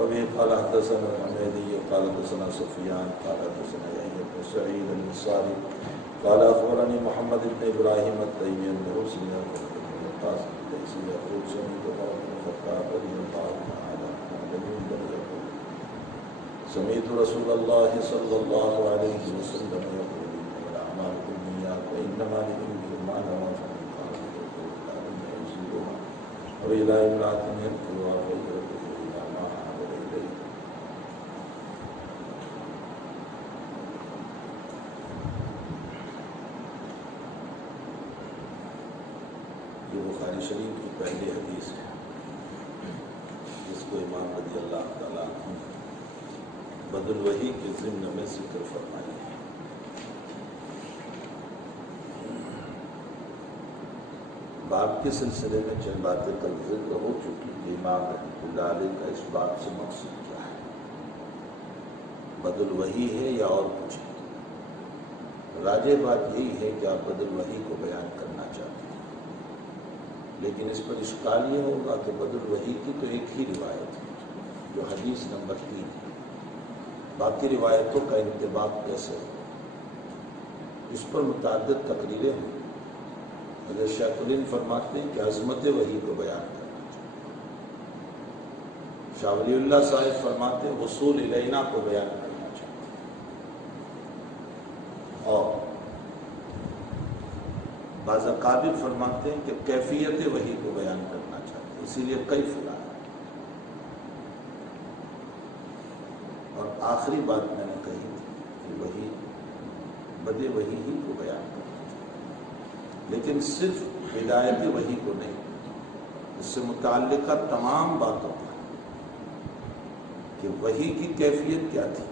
وبه قال حدثنا الحميدي قال حدثنا سفيان قال حدثنا يحيى بن سعيد الانصاري قال اخبرني محمد بن ابراهيم التيمي المروزي بن القاسم الليثي يقول سمعت عمر بن الخطاب رضي الله تعالى عنه سمعت رسول الله صلى الله عليه وسلم يقول انما الاعمال بالنيات وانما لكل ما نوى فمن قال لم يزيدها والى امراه يذكرها فهجرته الى ما حاضر اليه. یہ بخاری شریف کی پہلی حدیث ہے جس کو امام رضی اللہ تعالیٰ عنہ بدل وحی کے ضمن میں ذکر فرمائی ہے. باب کے سلسلے میں چند باتیں کل ذکر ہو چکی کہ امام رحمۃ اللہ علیہ کا اس باب سے مقصد کیا ہے، بدل وحی ہے یا اور کچھ ہے. راجح بات یہی ہے کہ آپ بدل وحی کو بیان کرنا چاہتے ہیں، لیکن اس پر اشکال یہ ہوگا کہ بدل وحی کی تو ایک ہی روایت ہے جو حدیث نمبر 3 ہے، باقی روایتوں کا انطباق کیسے ہو. اس پر متعدد تقریریں ہیں. حضرت شیخ الہند فرماتے ہیں کہ عظمت وحی کو بیان کرنا چاہیے. شاہ ولی اللہ صاحب فرماتے ہیں وصول الینا کو بیان کرنا چاہیے. اور بعض اکابر فرماتے ہیں کہ کیفیت وحی کو بیان کرنا چاہتے ہیں، اسی لیے کئی فلا. اور آخری بات میں نے کہی تھی کہ وحی بدِ وحی ہی کو بیان کرنا چاہیے، لیکن صرف ہدایت وحی کو نہیں، اس سے متعلقہ تمام باتوں پر کہ وحی کی کیفیت کیا تھی،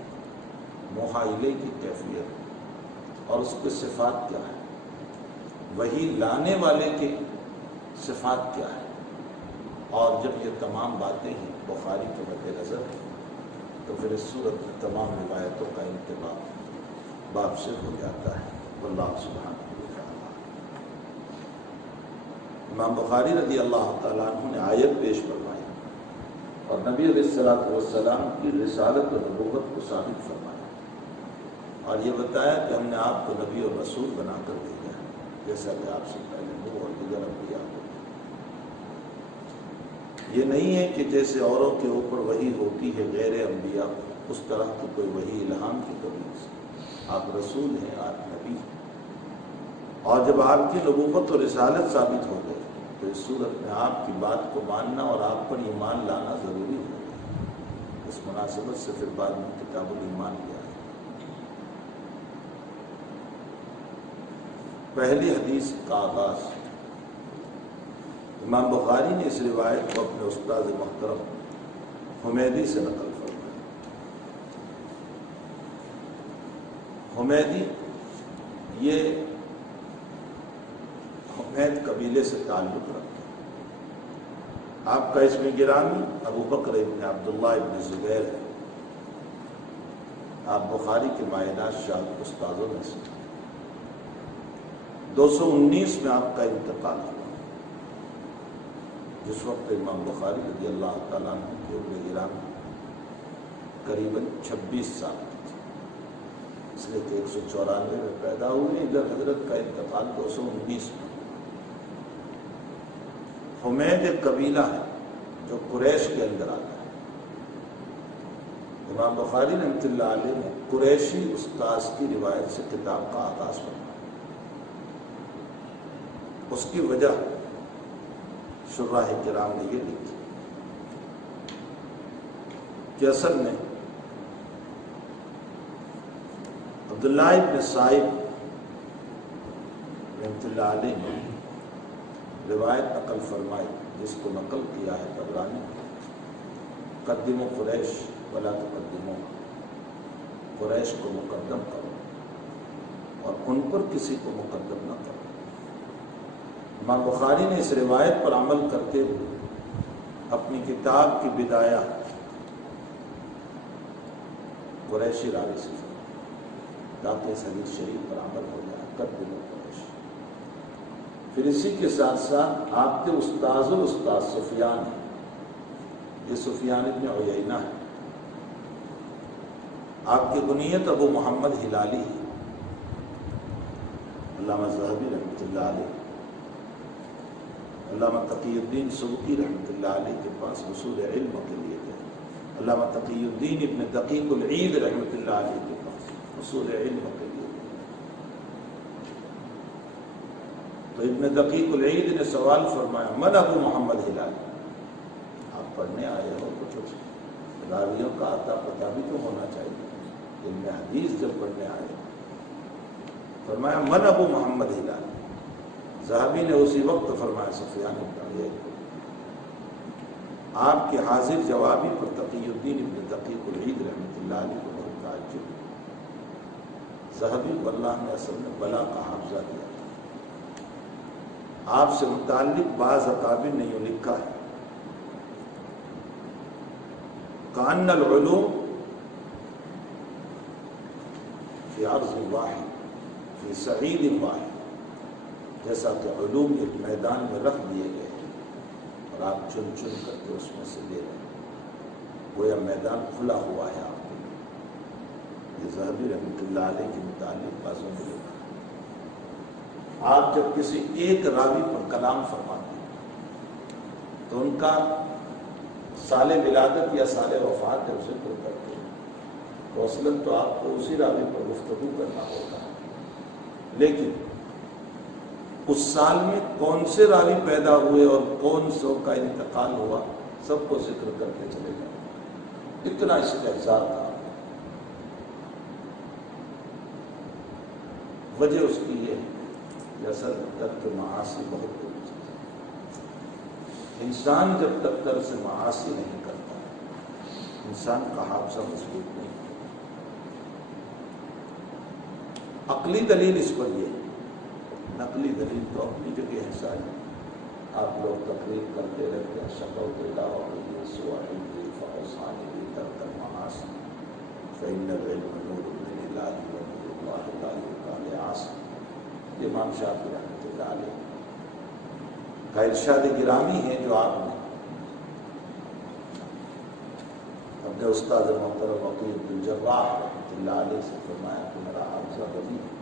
محائلے کی کیفیت اور اس کے صفات کیا ہے، وحی لانے والے کے صفات کیا ہے. اور جب یہ تمام باتیں ہیں بخاری کے مد نظر ہیں تو پھر اس صورت میں تمام روایتوں کا انتباہ باب سے ہو جاتا ہے. واللہ سبحانہ وتعالی. امام بخاری رضی اللہ تعالیٰ عنہ نے آیت پیش فرمائی اور نبی علیہ الصلوۃ والسلام کی رسالت و نبوت کو ثابت فرمایا اور یہ بتایا کہ ہم نے آپ کو نبی اور رسول بنا کر بھیجا ہے جیسا کہ آپ سے پہلے نوح اور دیگر انبیاء کو. یہ نہیں ہے کہ جیسے اوروں کے اوپر وحی ہوتی ہے غیر انبیاء اس طرح کی کوئی وحی الہام کی کمی سے. آپ رسول ہیں، آپ نبی ہیں، اور جب آپ کی نبوت اور رسالت ثابت ہو گئی تو اس صورت میں آپ کی بات کو ماننا اور آپ پر ایمان لانا ضروری ہو گیا. اس مناسبت سے پھر بعد میں کتاب الایمان کیا ہے. پہلی حدیث کا آغاز امام بخاری نے اس روایت کو اپنے استاد محترم حمیدی سے نقل فرمایا. حمیدی یہ حمید قبیلے سے تعلق رکھتے ہیں. آپ کا اسم گرامی ابو بکر ابن عبداللہ ابن زبیر ہے. آپ بخاری کے معینات شاہ استادوں میں سے 219 میں آپ کا انتقال ہوا. جس وقت امام بخاری رضی اللہ تعالیٰ عنہ کے عمر گرامی قریباً 26 سال کی تھی، اس لیے کہ 194 میں پیدا ہوئے. ادھر حضرت کا انتقال 219 میں. حمید ایک قبیلہ ہے جو قریش کے اندر آتا ہے. امام بخاری رحمۃ اللہ علیہ نے قریشی استاذ کی روایت سے کتاب کا آغاز فرمایا. اس کی وجہ شراح کرام نے یہ لکھی کہ اصل میں عبداللہ ابن صائب رحمۃ اللہ علیہ نے روایت نقل فرمائی جس کو نقل کیا ہے طبرانی، قدموا قریش ولا تقدموا، قریش کو مقدم کرو اور ان پر کسی کو مقدم نہ کرو۔ امام بخاری نے اس روایت پر عمل کرتے ہوئے اپنی کتاب کی بدایہ قریشی راوی سے تاکہ اس حدیث شریف پر عمل ہو جائے، قدموا قریش۔ پھر اسی کے ساتھ ساتھ آپ کے استاذ الاستاذ سفیان ہیں، یہ سفیان ابن عیینہ ہے، آپ کی کنیت ابو محمد ہلالی ہے، علامہ ذہبی رحمۃ اللہ علیہ، علامہ تقی الدین سبکی رحمۃ اللہ علیہ کے پاس حصول علم کے لیے گئے، علامہ تقی الدین ابن دقیق العید رحمۃ اللہ علیہ کے پاس حصول علم کے لیے گئے۔ تو ابن دقیق العید نے سوال فرمایا، من ابو محمد ہلالی؟ آپ پڑھنے آئے ہو کچھ راویوں کا آتا پتہ بھی تو ہونا چاہیے، علم حدیث جب پڑھنے آئے فرمایا من ابو محمد ہلالی۔ ذہبی نے اسی وقت فرمایا سفیان بن عیینہ۔ آپ کے حاضر جوابی پر تقی الدین ابن دقیق العید رحمۃ اللہ علیہ کو بہت تعجب۔ ذہبی کو اللہ نے اصل میں بلا کا حافظہ دیا تھا۔ آپ سے متعلق بعض اکابر نے یوں لکھا ہے، کأن العلوم فی عرض واحد فی صعید واحد، جیسا کہ علوم ایک میدان میں رکھ دیے گئے اور آپ چن چن کر کے اس میں سے لے رہے ہیں، گویا میدان کھلا ہوا ہے آپ کے لیے۔ یہ ذہبی رحمۃ اللہ علیہ کے متعلق بازوں میں لکھا ہے۔ آپ جب کسی ایک راوی پر کلام فرماتے ہیں تو ان کا سال ولادت یا سال وفات جب ذکر کرتے ہیں تو اصلاً تو آپ کو اسی راوی پر گفتگو کرنا ہوتا ہے، لیکن اس سال میں کون سے راوی پیدا ہوئے اور کون سو کا انتقال ہوا سب کو ذکر کر کے چلے گئے۔ اتنا استحضار تھا۔ وجہ اس کی یہ ہے کہ اصل ترک معاصی بہت بڑی چیز ہے۔ انسان جب تک ترک سے معاصی نہیں کرتا انسان کا حافظہ مضبوط نہیں۔ عقلی دلیل اس پر یہ ہے، نقلی دلیل تو اپنی جگہ ہے ساری۔ آپ لوگ تقریر کرتے رہتے ہیں شکل کے دعویٰ کریے سواحل فوسان ترک المعاصی فإن العلم نور من اللہ ونور اللہ لا یلقى لعاصی۔ یہ امام شافعی رحمۃ اللہ علیہ کا ارشاد گرامی ہے جو آپ نے اپنے استاد محترم وکیل عبدالجبار رحمۃ اللہ علیہ سے فرمایا کہ میرا حافظہ غنی ہے۔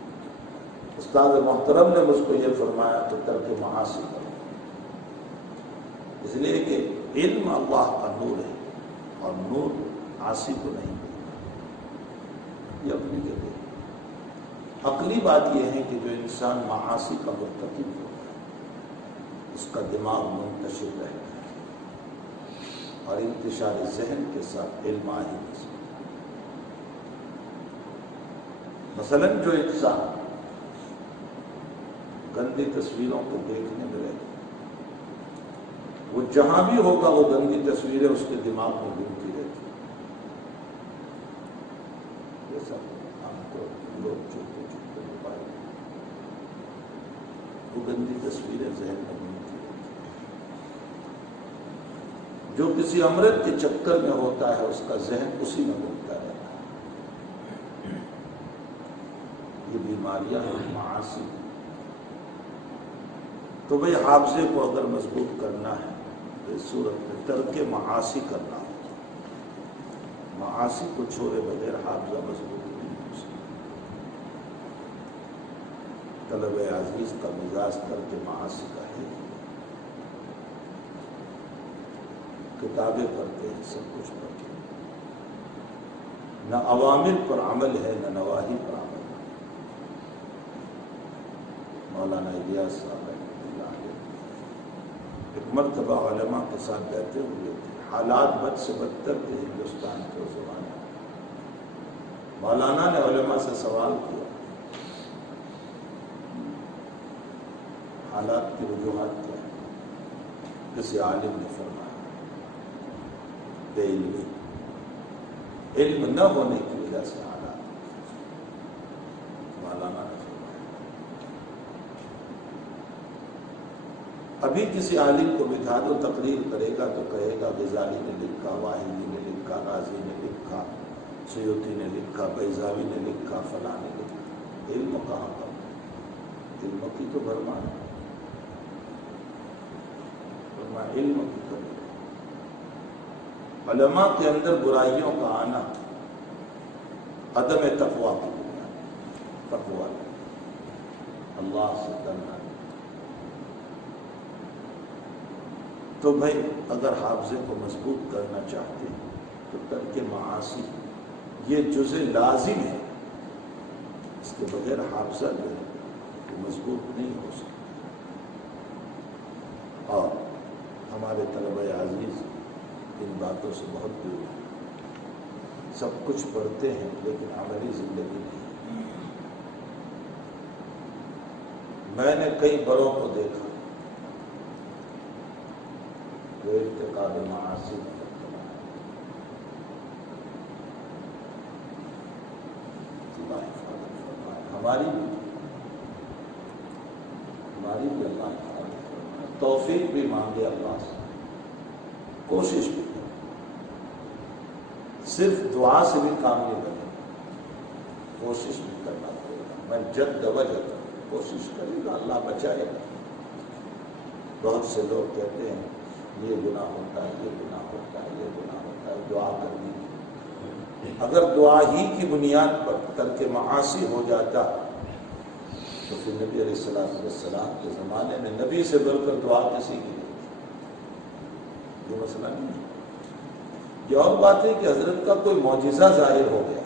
استاد محترم نے مجھ کو یہ فرمایا کہ ترک معاصی کرو، اس لیے کہ علم اللہ کا نور ہے اور نور عاصی کو نہیں ملتا، یہ اپنی جگہ۔ عقلی بات یہ ہے کہ جو انسان معاصی کا مرتکب ہوتا ہے اس کا دماغ منتشر رہتا ہے اور انتشار ذہن کے ساتھ علم آ ہی نہیں سکتا۔ مثلاً جو انسان گندی تصویروں کو دیکھنے میں رہے وہ جہاں بھی ہوگا وہ گندی تصویریں اس کے دماغ میں گھومتی رہتی، یہ سب ہم کو لوگ چھوٹے چھوٹے موبائل وہ گندی تصویریں ذہن میں گھومتی رہتی۔ جو کسی امرت کے چکر میں ہوتا ہے اس کا ذہن اسی میں گھومتا رہتا ہے۔ یہ بیماریاں ہیں معاصی۔ تو بھئی حافظے کو اگر مضبوط کرنا ہے تو اس صورت میں ترک معاصی کرنا ہوگا۔ معاصی کو چھوڑے بغیر حافظہ مضبوط نہیں ہو سکتا۔ طلب عزیز کا مزاج ترک معاصی کا ہے، کتابیں پڑھتے ہیں، سب کچھ پڑھتے ہیں، نہ عوامل پر عمل ہے نہ نواہی پر عمل ہے۔ مولانا الیاس صاحب رحمۃ اللہ ایک مرتبہ علماء کے ساتھ بیٹھے ہوئے تھے، حالات بد سے بدتر تھے ہندوستان کے اس زمانے میں۔ مولانا نے علماء سے سوال کیا، حالات کی وجوہات کیا ہے؟ کسی عالم نے فرمایا بے علمی، علم نہ ہونے کی وجہ سے حالات۔ مولانا نے فرمایا ابھی کسی عالم کو بٹھا دو تقریر کرے گا تو کہے گا غزالی نے لکھا، واحدی نے لکھا، رازی نے لکھا، سیوطی نے لکھا، بیضاوی نے لکھا، فلاں نے لکھا۔ علم کہاں پر؟ علم کی تو بھرمار ہے، علم کی کمی۔ علماء کے اندر برائیوں کا آنا عدم تقویٰ کی بنیاد، تقویٰ اللہ سے ڈرنا۔ تو بھائی اگر حافظے کو مضبوط کرنا چاہتے ہیں تو ترک معاصی یہ جزء لازم ہے، اس کے بغیر حافظہ جو ہے وہ مضبوط نہیں ہو سکتا۔ اور ہمارے طلبہ عزیز ان باتوں سے بہت دور ہیں، سب کچھ پڑھتے ہیں لیکن عملی زندگی نہیں۔ میں نے کئی بڑوں کو دیکھا جو ارتکاب معاصی میں مبتلا ہے۔ اللہ حفاظت فرمائے، ہماری بھی اللہ حفاظت فرمائے، توفیق بھی مانگے اللہ سے، کوشش بھی کرے، صرف دعا سے بھی کام نہیں بنے، کوشش بھی کرنا پڑے گا۔ میں جد وجد کوشش کرے گا، اللہ بچائے گا۔ بہت سے لوگ کہتے ہیں یہ گناہ ہوتا ہے، یہ گناہ ہوتا ہے، یہ گناہ ہوتا ہے، دعا کر دیجیے۔ اگر دعا ہی کی بنیاد پر ترک معاصی ہو جاتا تو پھر نبی علیہ السلام کے زمانے میں نبی سے بڑھ کر دعا کسی کی نہیں، یہ مسئلہ نہیں ہے۔ یہ اور بات ہے کہ حضرت کا کوئی معجزہ ظاہر ہو گیا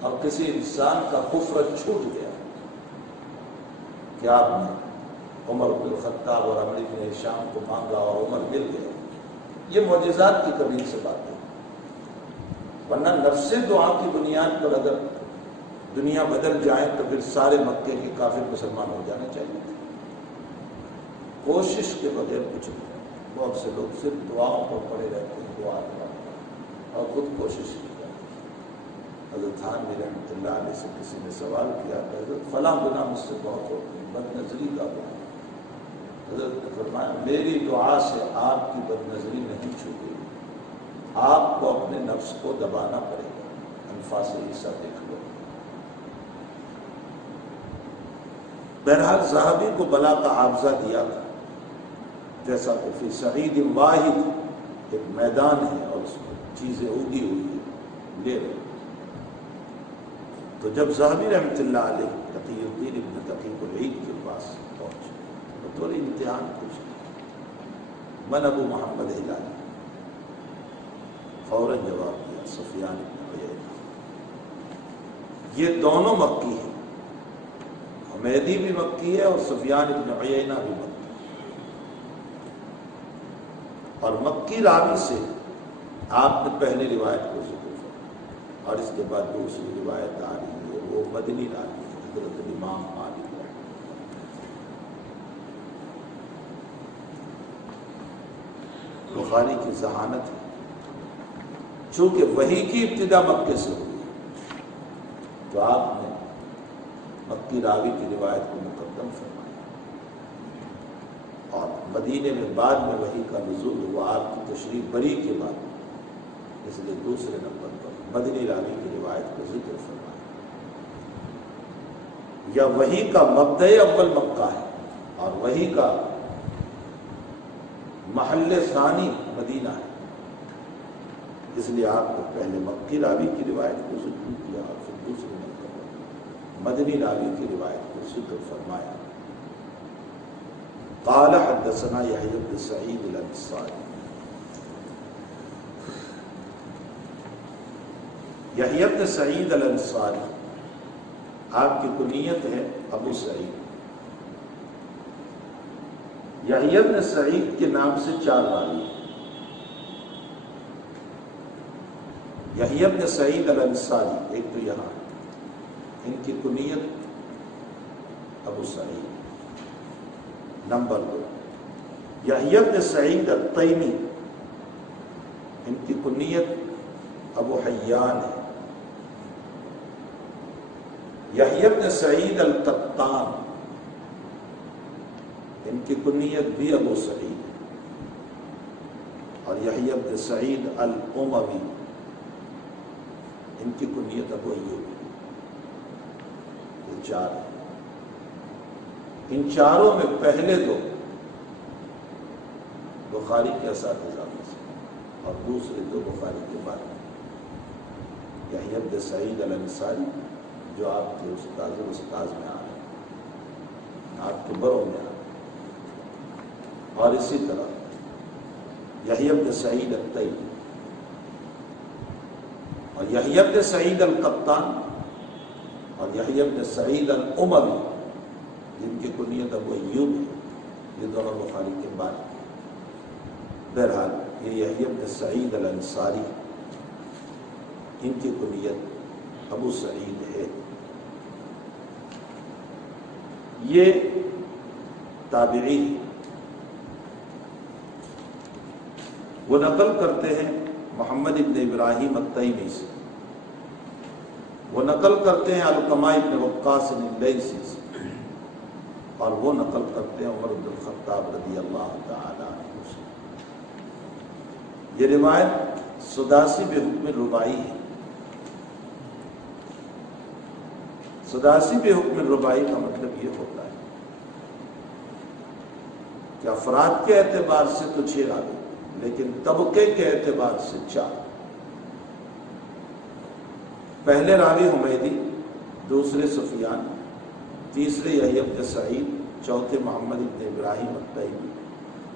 اور کسی انسان کا کفر چھوٹ گیا کہ آپ نے عمر بن الخطاب اور عمرو بن ہشام کو مانگا اور عمر مل گیا، یہ معجزات کی قبیل سے بات ہے۔ ورنہ نفس دعا کی بنیاد پر اگر دنیا بدل جائے تو پھر سارے مکے کے کافر مسلمان ہو جانا چاہیے۔ کوشش کے بغیر کچھ نہیں۔ بہت سے لوگ صرف دعاؤں پر پڑے رہتے ہیں، دعا اور خود کوشش نہیں کرتے۔ حضرت تھانوی رحمۃ اللہ علیہ سے کسی نے سوال کیا کہ حضرت فلاں گناہ مجھ سے بہت ہوتے ہیں، بد نظری کا گناہ۔ حضرت نے فرمایا میری دعا سے آپ کی بد نظری نہیں چھوٹے گی، آپ کو اپنے نفس کو دبانا پڑے گا۔ انفاس عیسیٰ دیکھ لو۔ بہرحال صحابی کو بلا کا حافظہ دیا تھا، جیسا کہ فی صعید واحد ایک میدان ہے اور اس میں چیزیں اگی ہوئی ہیں، لے رہے۔ تو جب ذہبی رحمۃ اللہ علیہ تقی الدین ابن تقی العید کے پاس پہنچے تو تھوڑی امتحان پوچھ من ابو محمد ہلالی، فوراً جواب دیا سفیان ابن عیینہ۔ یہ دونوں مکی ہیں، حمیدی بھی مکی ہے اور سفیان ابن عیینہ بھی مکی ہے۔ اور مکی راوی سے آپ نے پہلی روایت کو ذکر کیا اور اس کے بعد دوسری روایت آ رہی ہے، وہ مدنی راوی ہے، حضرت امام مالک ہے۔ بخاری کی ذہانت ہے، چونکہ وحی کی ابتدا مکے سے ہوئی تو آپ نے مکی راوی کی روایت کو مقدم فرمایا، اور مدینے میں بعد میں وحی کا نزول ہوا آپ کی تشریف بری کے بعد، اس لیے دوسرے نمبر پر مدنی راوی کی روایت کو ذکر فرمایا۔ یا وحی کا مبدأ اول مکہ ہے اور وحی کا محل ثانی مدینہ ہے، اس لیے آپ نے پہلے مکی راوی کی روایت کو ذکر کیا اور پھر دوسرے نمبر پر مدنی راوی کی روایت کو ذکر فرمایا۔ قال حدثنا يحيى بن سعيد الانصاري، يحيى بن سعيد الانصاری آپ کی کنیت ہے ابو سعید، یحییٰ بن سعید کے نام سے 4 راوی ہیں۔ یحییٰ بن سعید الانصاری ایک تو یہاں ہے، ان کی کنیت ابو سعید۔ نمبر 2 یحییٰ بن سعید التیمی، ان کی کنیت ابو حیان ہے۔ یحییٰ بن سعید القطان، ان کی کنیت بھی ابو سعید ہے۔ اور یحییٰ بن سعید الاموی، ان کی کنیت ابو ایوب ہے۔ یہ 4 ہیں۔ ان چاروں میں پہلے 2 بخاری کے اساتذہ میں سے، اور دوسرے 2 بخاری کے بعد میں۔ یحییٰ بن سعید الانصاری جو آپ کے استاذ میں آ رہے ہیں، آپ کے بروں میں آ رہے ہیں، اور اسی طرح یحییٰ بن سعید التیمی اور یحییٰ بن سعید القطان اور یحییٰ بن سعید الاموی، جن کی کنیت ابو ایوب ہے، یہ دونوں بخاری کے بعد ہیں۔ بہرحال یہ یحییٰ بن سعید الانصاری، ان کی کنیت ابو سعید ہے۔ یہ تابعی ہیں۔ وہ نقل کرتے ہیں محمد ابن ابراہیم التیمی سے، وہ نقل کرتے ہیں علقمہ ابن وقاص اللیثی سے، اور وہ نقل کرتے ہیں عمر بن الخطاب رضی اللہ تعالی عنہ سے۔ یہ روایت سداسی بحکم رباعی ہے۔ سداسی بحکم رباعی کا مطلب یہ ہوتا ہے کہ افراد کے اعتبار سے تو 6 راوی، لیکن طبقے کے اعتبار سے 4۔ پہلے راوی حمیدی، دوسرے سفیان، تیسرے یحییٰ بن سعید، چوتھے محمد بن ابراہیم التیمی،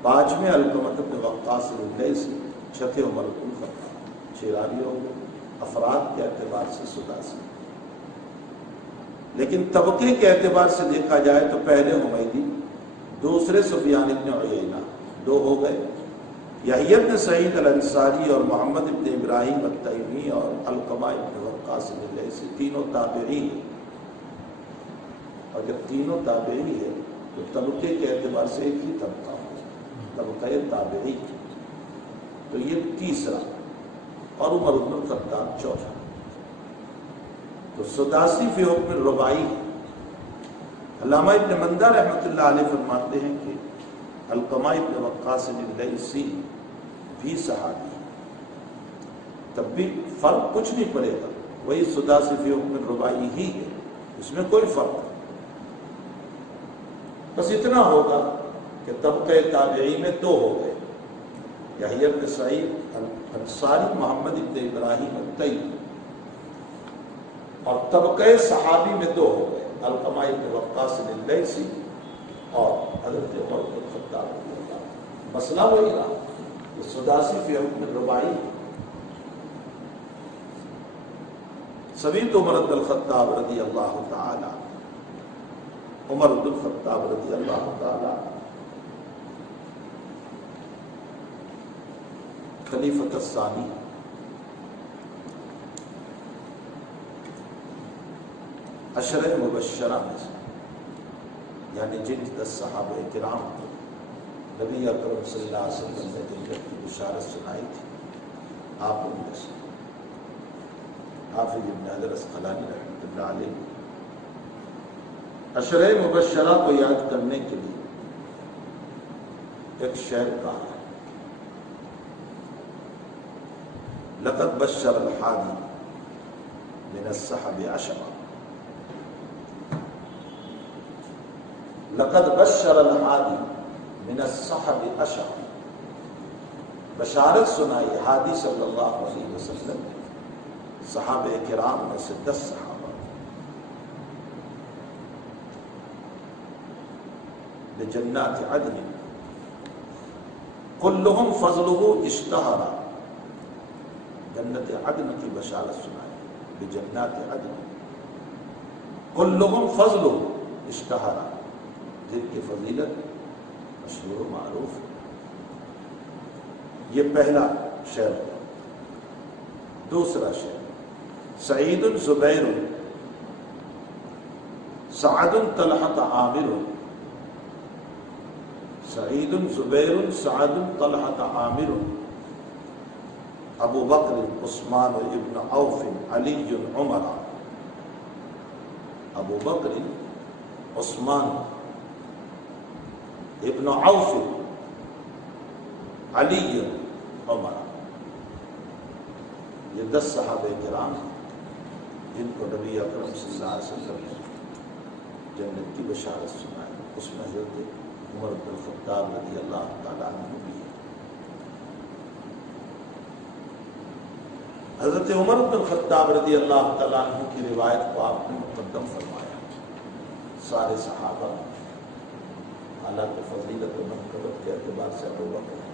5ویں علقمہ بن وقاص اللیثی، 6تھے عمر بن الخطاب۔ 6 راوی ہو گئے افراد کے اعتبار سے سداسی۔ لیکن طبقے کے اعتبار سے دیکھا جائے تو پہلے حمیدی، دوسرے سفیان بن عیینہ، 2 ہو گئے۔ یحییٰ بن سعید الانصاری اور محمد بن ابراہیم التیمی اور علقمہ بن وقاص اللیثی، تینوں تابعی ہیں۔ اور جب تینوں تابعی ہے تو طبقے کے اعتبار سے ایک ہی طبقہ ہو، طبقہ تابعی، تو یہ تیسرا، اور عمر بن الخطاب 4۔ تو سداسی فی حکم رباعی۔ علامہ ابن مندہ رحمۃ اللہ علیہ فرماتے ہیں کہ علقمہ ابن وقاص اللیثی بھی صحابی ہے، تب بھی فرق کچھ نہیں پڑے گا، وہی سداسی فی حکم رباعی ہی ہے، اس میں کوئی فرق نہیں۔ بس اتنا ہوگا کہ طبقہ تابعی میں 2 ہو گئے، یحییٰ بن سعید الانصاری، محمد بن ابراہیم التیمی، اور طبقہ صحابی میں 2 ہو گئے، علقمہ بن وقاص اللیثی اور حضرت عمر بن الخطاب رضی اللہ عنہ۔ مسئلہ وہی رہا کہ سداسی فی حکم رباعی۔ سمیعت عمر بن الخطاب رضی اللہ تعالی، عمر بن الخطاب رضی اللہ تعالی خلیفۃ الثانی، عشرہ مبشرہ میں سے، یعنی جن 10 صحابہ کرام کو نبی اکرم صلی اللہ علیہ وسلم نے جنت کی بشارت سنائی تھی، آپ ان میں سے حافظ ابن حجر اسقلانی رحمۃ اللہ علیہ عشرہ مبشرہ کو یاد کرنے کے لیے ایک شعر کہا ہے، لقد بشر الحادی من الصحب عشرہ، لقد بشر الحادی من الصحب عشرہ، بشارت سنائی ہادی صلی اللہ علیہ وسلم صحابہ کرام میں سے 10 صحابہ، بجنات عدن کلہم فضلہ اشتہر، جنت عدن کی بشارت سنائی، بجنات عدن کلہم فضلہ اشتہر، جن کی فضیلت مشہور و معروف ہے۔ یہ پہلا شعر۔ دوسرا شعر، سعید زبیر سعد طلحۃ عامر، سعید زبیر سعد طلحۃ عامر، ابو بکر عثمان ابن عوف علی عمر، ابو بکر عثمان ابن عوف علی عمر، یہ 10 صحابہ کرام ہیں جن کو نبی اکرم صلی اللہ علیہ وسلم نے جنت کی بشارت سنائی۔ اس میں حضرت عمر بن الخطاب رضی اللہ تعالیٰ عنہ بھی ہے۔ حضرت عمر بن الخطاب رضی اللہ تعالیٰ عنہ کی روایت کو آپ نے مقدم فرمایا۔ سارے صحابہ حالانکہ فضیلت و منقبت کے اعتبار سے ابو بکر ہے۔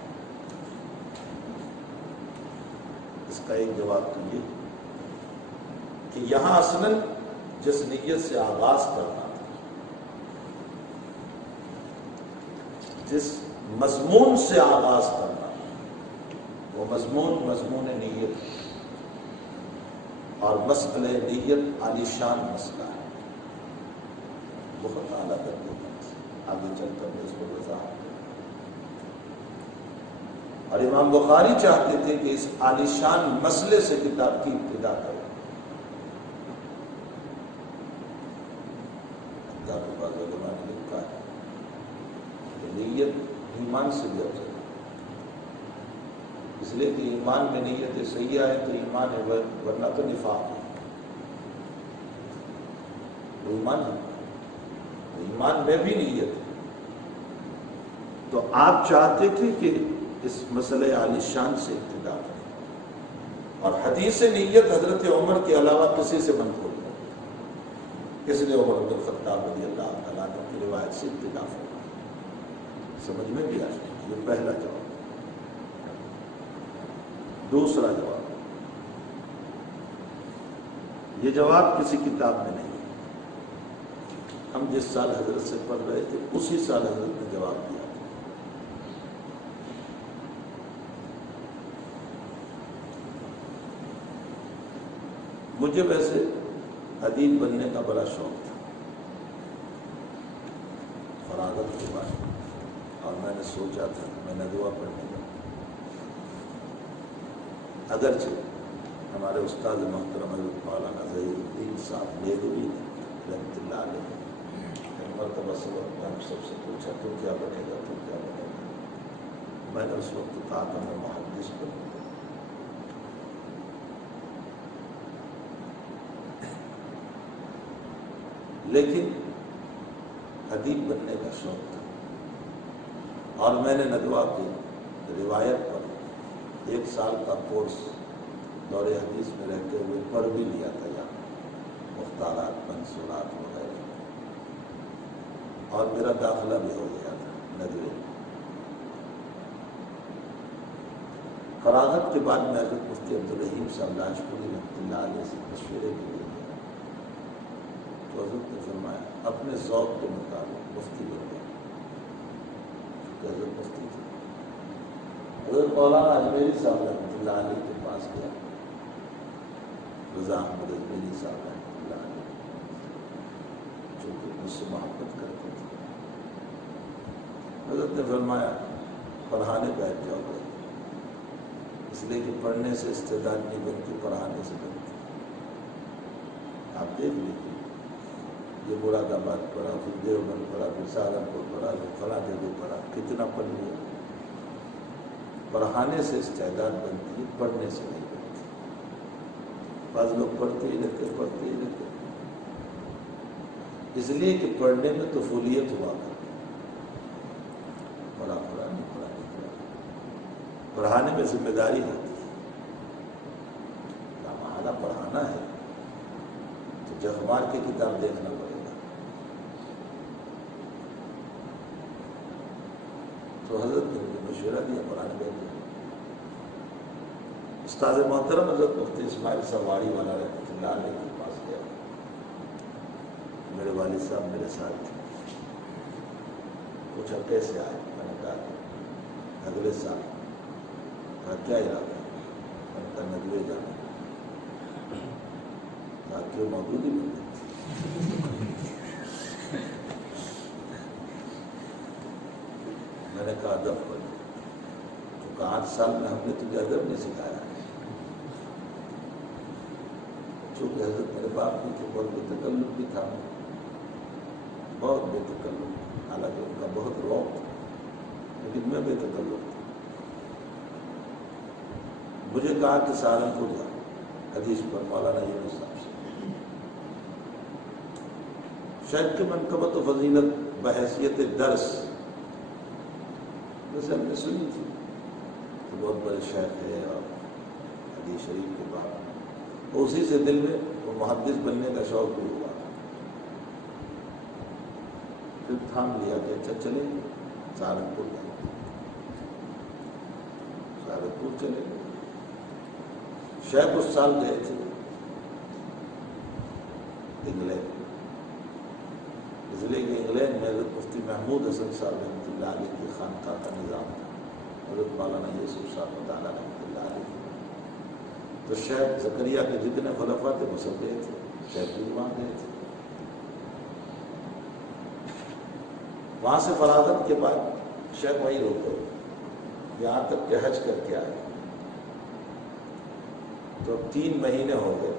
اس کا ایک جواب تو یہ کہ یہاں اصلاً جس نیت سے آغاز کرنا تھا، جس مضمون سے آغاز کرنا تھا، وہ مضمون نیت، اور مسئلہ نیت عالیشان مسئلہ ہے، بہت اعلیٰ درجے کا۔ آگے چل کر میں اس کو وضاحت کروں۔ اور امام بخاری چاہتے تھے کہ اس عالیشان مسئلے سے کتاب کی ابتدا کریں۔ بعض علماء نے لکھا ہے کہ نیت ایمان سے بھی افضل ہے، اس لیے کہ ایمان میں نیت سیئہ ہے تو ایمان ہے، ورنہ تو نفاق ہے۔ وہ ایمان ہے، ایمان میں بھی نیت ہے۔ تو آپ چاہتے تھے کہ اس مسئلہ عالی شان سے ابتدا کریں، اور حدیث نیت حضرت عمر کے علاوہ کسی سے منقول نہیں، اس لیے عمر بن الخطاب رضی اللہ تعالیٰ عنہ کی روایت سے ابتدا فرمایا۔ سمجھ میں بھی آیا؟ یہ پہلا جواب۔ دوسرا جواب، یہ جواب کسی کتاب میں نہیں ہے، ہم جس سال حضرت سے پڑھ رہے تھے اسی سال حضرت نے جواب دیا۔ مجھے ویسے ادیب بننے کا بڑا شوق تھا فراغت کے بعد، اور میں نے سوچا تھا کہ میں ندوہ پڑھنے کا، اگرچہ ہمارے استاد محترم حضرت مولانا ظہیر الدین صاحب نیدوی رحمۃ اللہ علیہ ایک مرتبہ ہم سب سے پوچھا تو کیا بنے گا، تو کیا بنے گا؟ میں نے اس وقت کہا کہ میں محدث بنوں گا۔ لیکن ادیب بننے کا شوق تھا، اور میں نے ندوہ کی روایت پر 1 سال کا کورس دور حدیث میں رہتے ہوئے پڑھ بھی لیا تھا، یہاں مختارات منصورات وغیرہ، اور میرا داخلہ بھی ہو گیا تھا ندوے۔ فراغت کے بعد میں حضرت مفتی عبدالرحیم صاحب لاجپوری رحمۃ اللہ علیہ سے مشورے کے لیے گیا، تو حضرت نے فرمایا اپنے ذوق کے مطابق مفتی بن گیا، کیونکہ حضرت مفتی تھے۔ حضرت مولانا اجمیری صاحب رحمۃ اللہ علیہ کے پاس گیا، رضا احمد اجمیری صاحب رحمۃ اللہ علیہ، جو کہ مجھ سے محبت کرتے تھے۔ حضرت نے فرمایا پڑھانے بیٹھ جاؤ گے، اس لیے کہ پڑھنے سے استعداد نہیں بنتی، پڑھانے سے بنتی۔ آپ دیکھ لیجیے، یہ مراد آباد پڑھا، پھر دیوبند پڑھا، پھر سہارنپور پڑھا، پھر فلاں جگہ پڑھا، کتنا پڑھ لیا۔ پڑھانے سے استعداد بنتی ہے، پڑھنے سے نہیں بنتی۔ بعض لوگ پڑھتے ہی رہتے اس لیے کہ پڑھنے میں طفولیت ہوا کرتی، پڑھا نہیں پڑھا نہیں پڑھا، پڑھانے میں ذمہ داری ہوتی ہے۔ ہمارا پڑھانا ہے تو جہمار کی کتاب دیکھنا پڑے گا۔ تو حضرت نے مجھے مشورہ دیا پڑھانے بیٹھ جائے۔ استاد محترم حضرت مفتی اسماعیل سواڑی والا رحمۃ اللہ علیہ کے پاس گیا، میرے والد صاحب میرے ساتھ تھے، پوچھا کیسے آئے؟ میں نے اگلے سال کیا ارادہ ہے؟ ان کا ندوے جانا تاکہ وہ موجود ہی بن جائے۔ میں نے کہا ادب پڑھ، تو کہا 8 سال میں ہم نے تجھے ادب نہیں سکھایا، چونکہ حضرت میرے باپ کی تو بہت بے تکلف بھی تھا، بہت بے تکلف، حالانکہ ان کا بہت روق تھا، لیکن میں بے تکلف تھا۔ مجھے کہا کہ سہارنپور جا حدیث پر مولانا یونس صاحب سے، شیخ کی منقبت و فضیلت بحیثیت درس جیسے ہم نے سنی تھی کہ بہت بڑے شیخ ہے اور حدیث شریف کے بعد اسی سے دل میں وہ محدث بننے کا شوق بھی ہوا، پھر تھام لیا کہ اچھا چلیں سہارنپور جائیں، سہارنپور چلے گئے۔ شیخ اس سال گئے تھے انگلینڈ، اس لیے کہ انگلینڈ میں حضرت مفتی محمود حسن صاحب رحمۃ اللہ علیہ کی خانقاہ کا نظام تھا، حضرت مولانا یوسف صاحب تعالیٰ رحمۃ اللہ علیہ، تو شیخ زکریا کے جتنے خلفاء تھے وہ سب گئے تھے، شیخ بھی وہاں گئے تھے۔ وہاں سے فراغت کے بعد شیخ وہیں رک گئے یہاں تک کہ حج کر کے آئے، تو 3 مہینے ہو گئے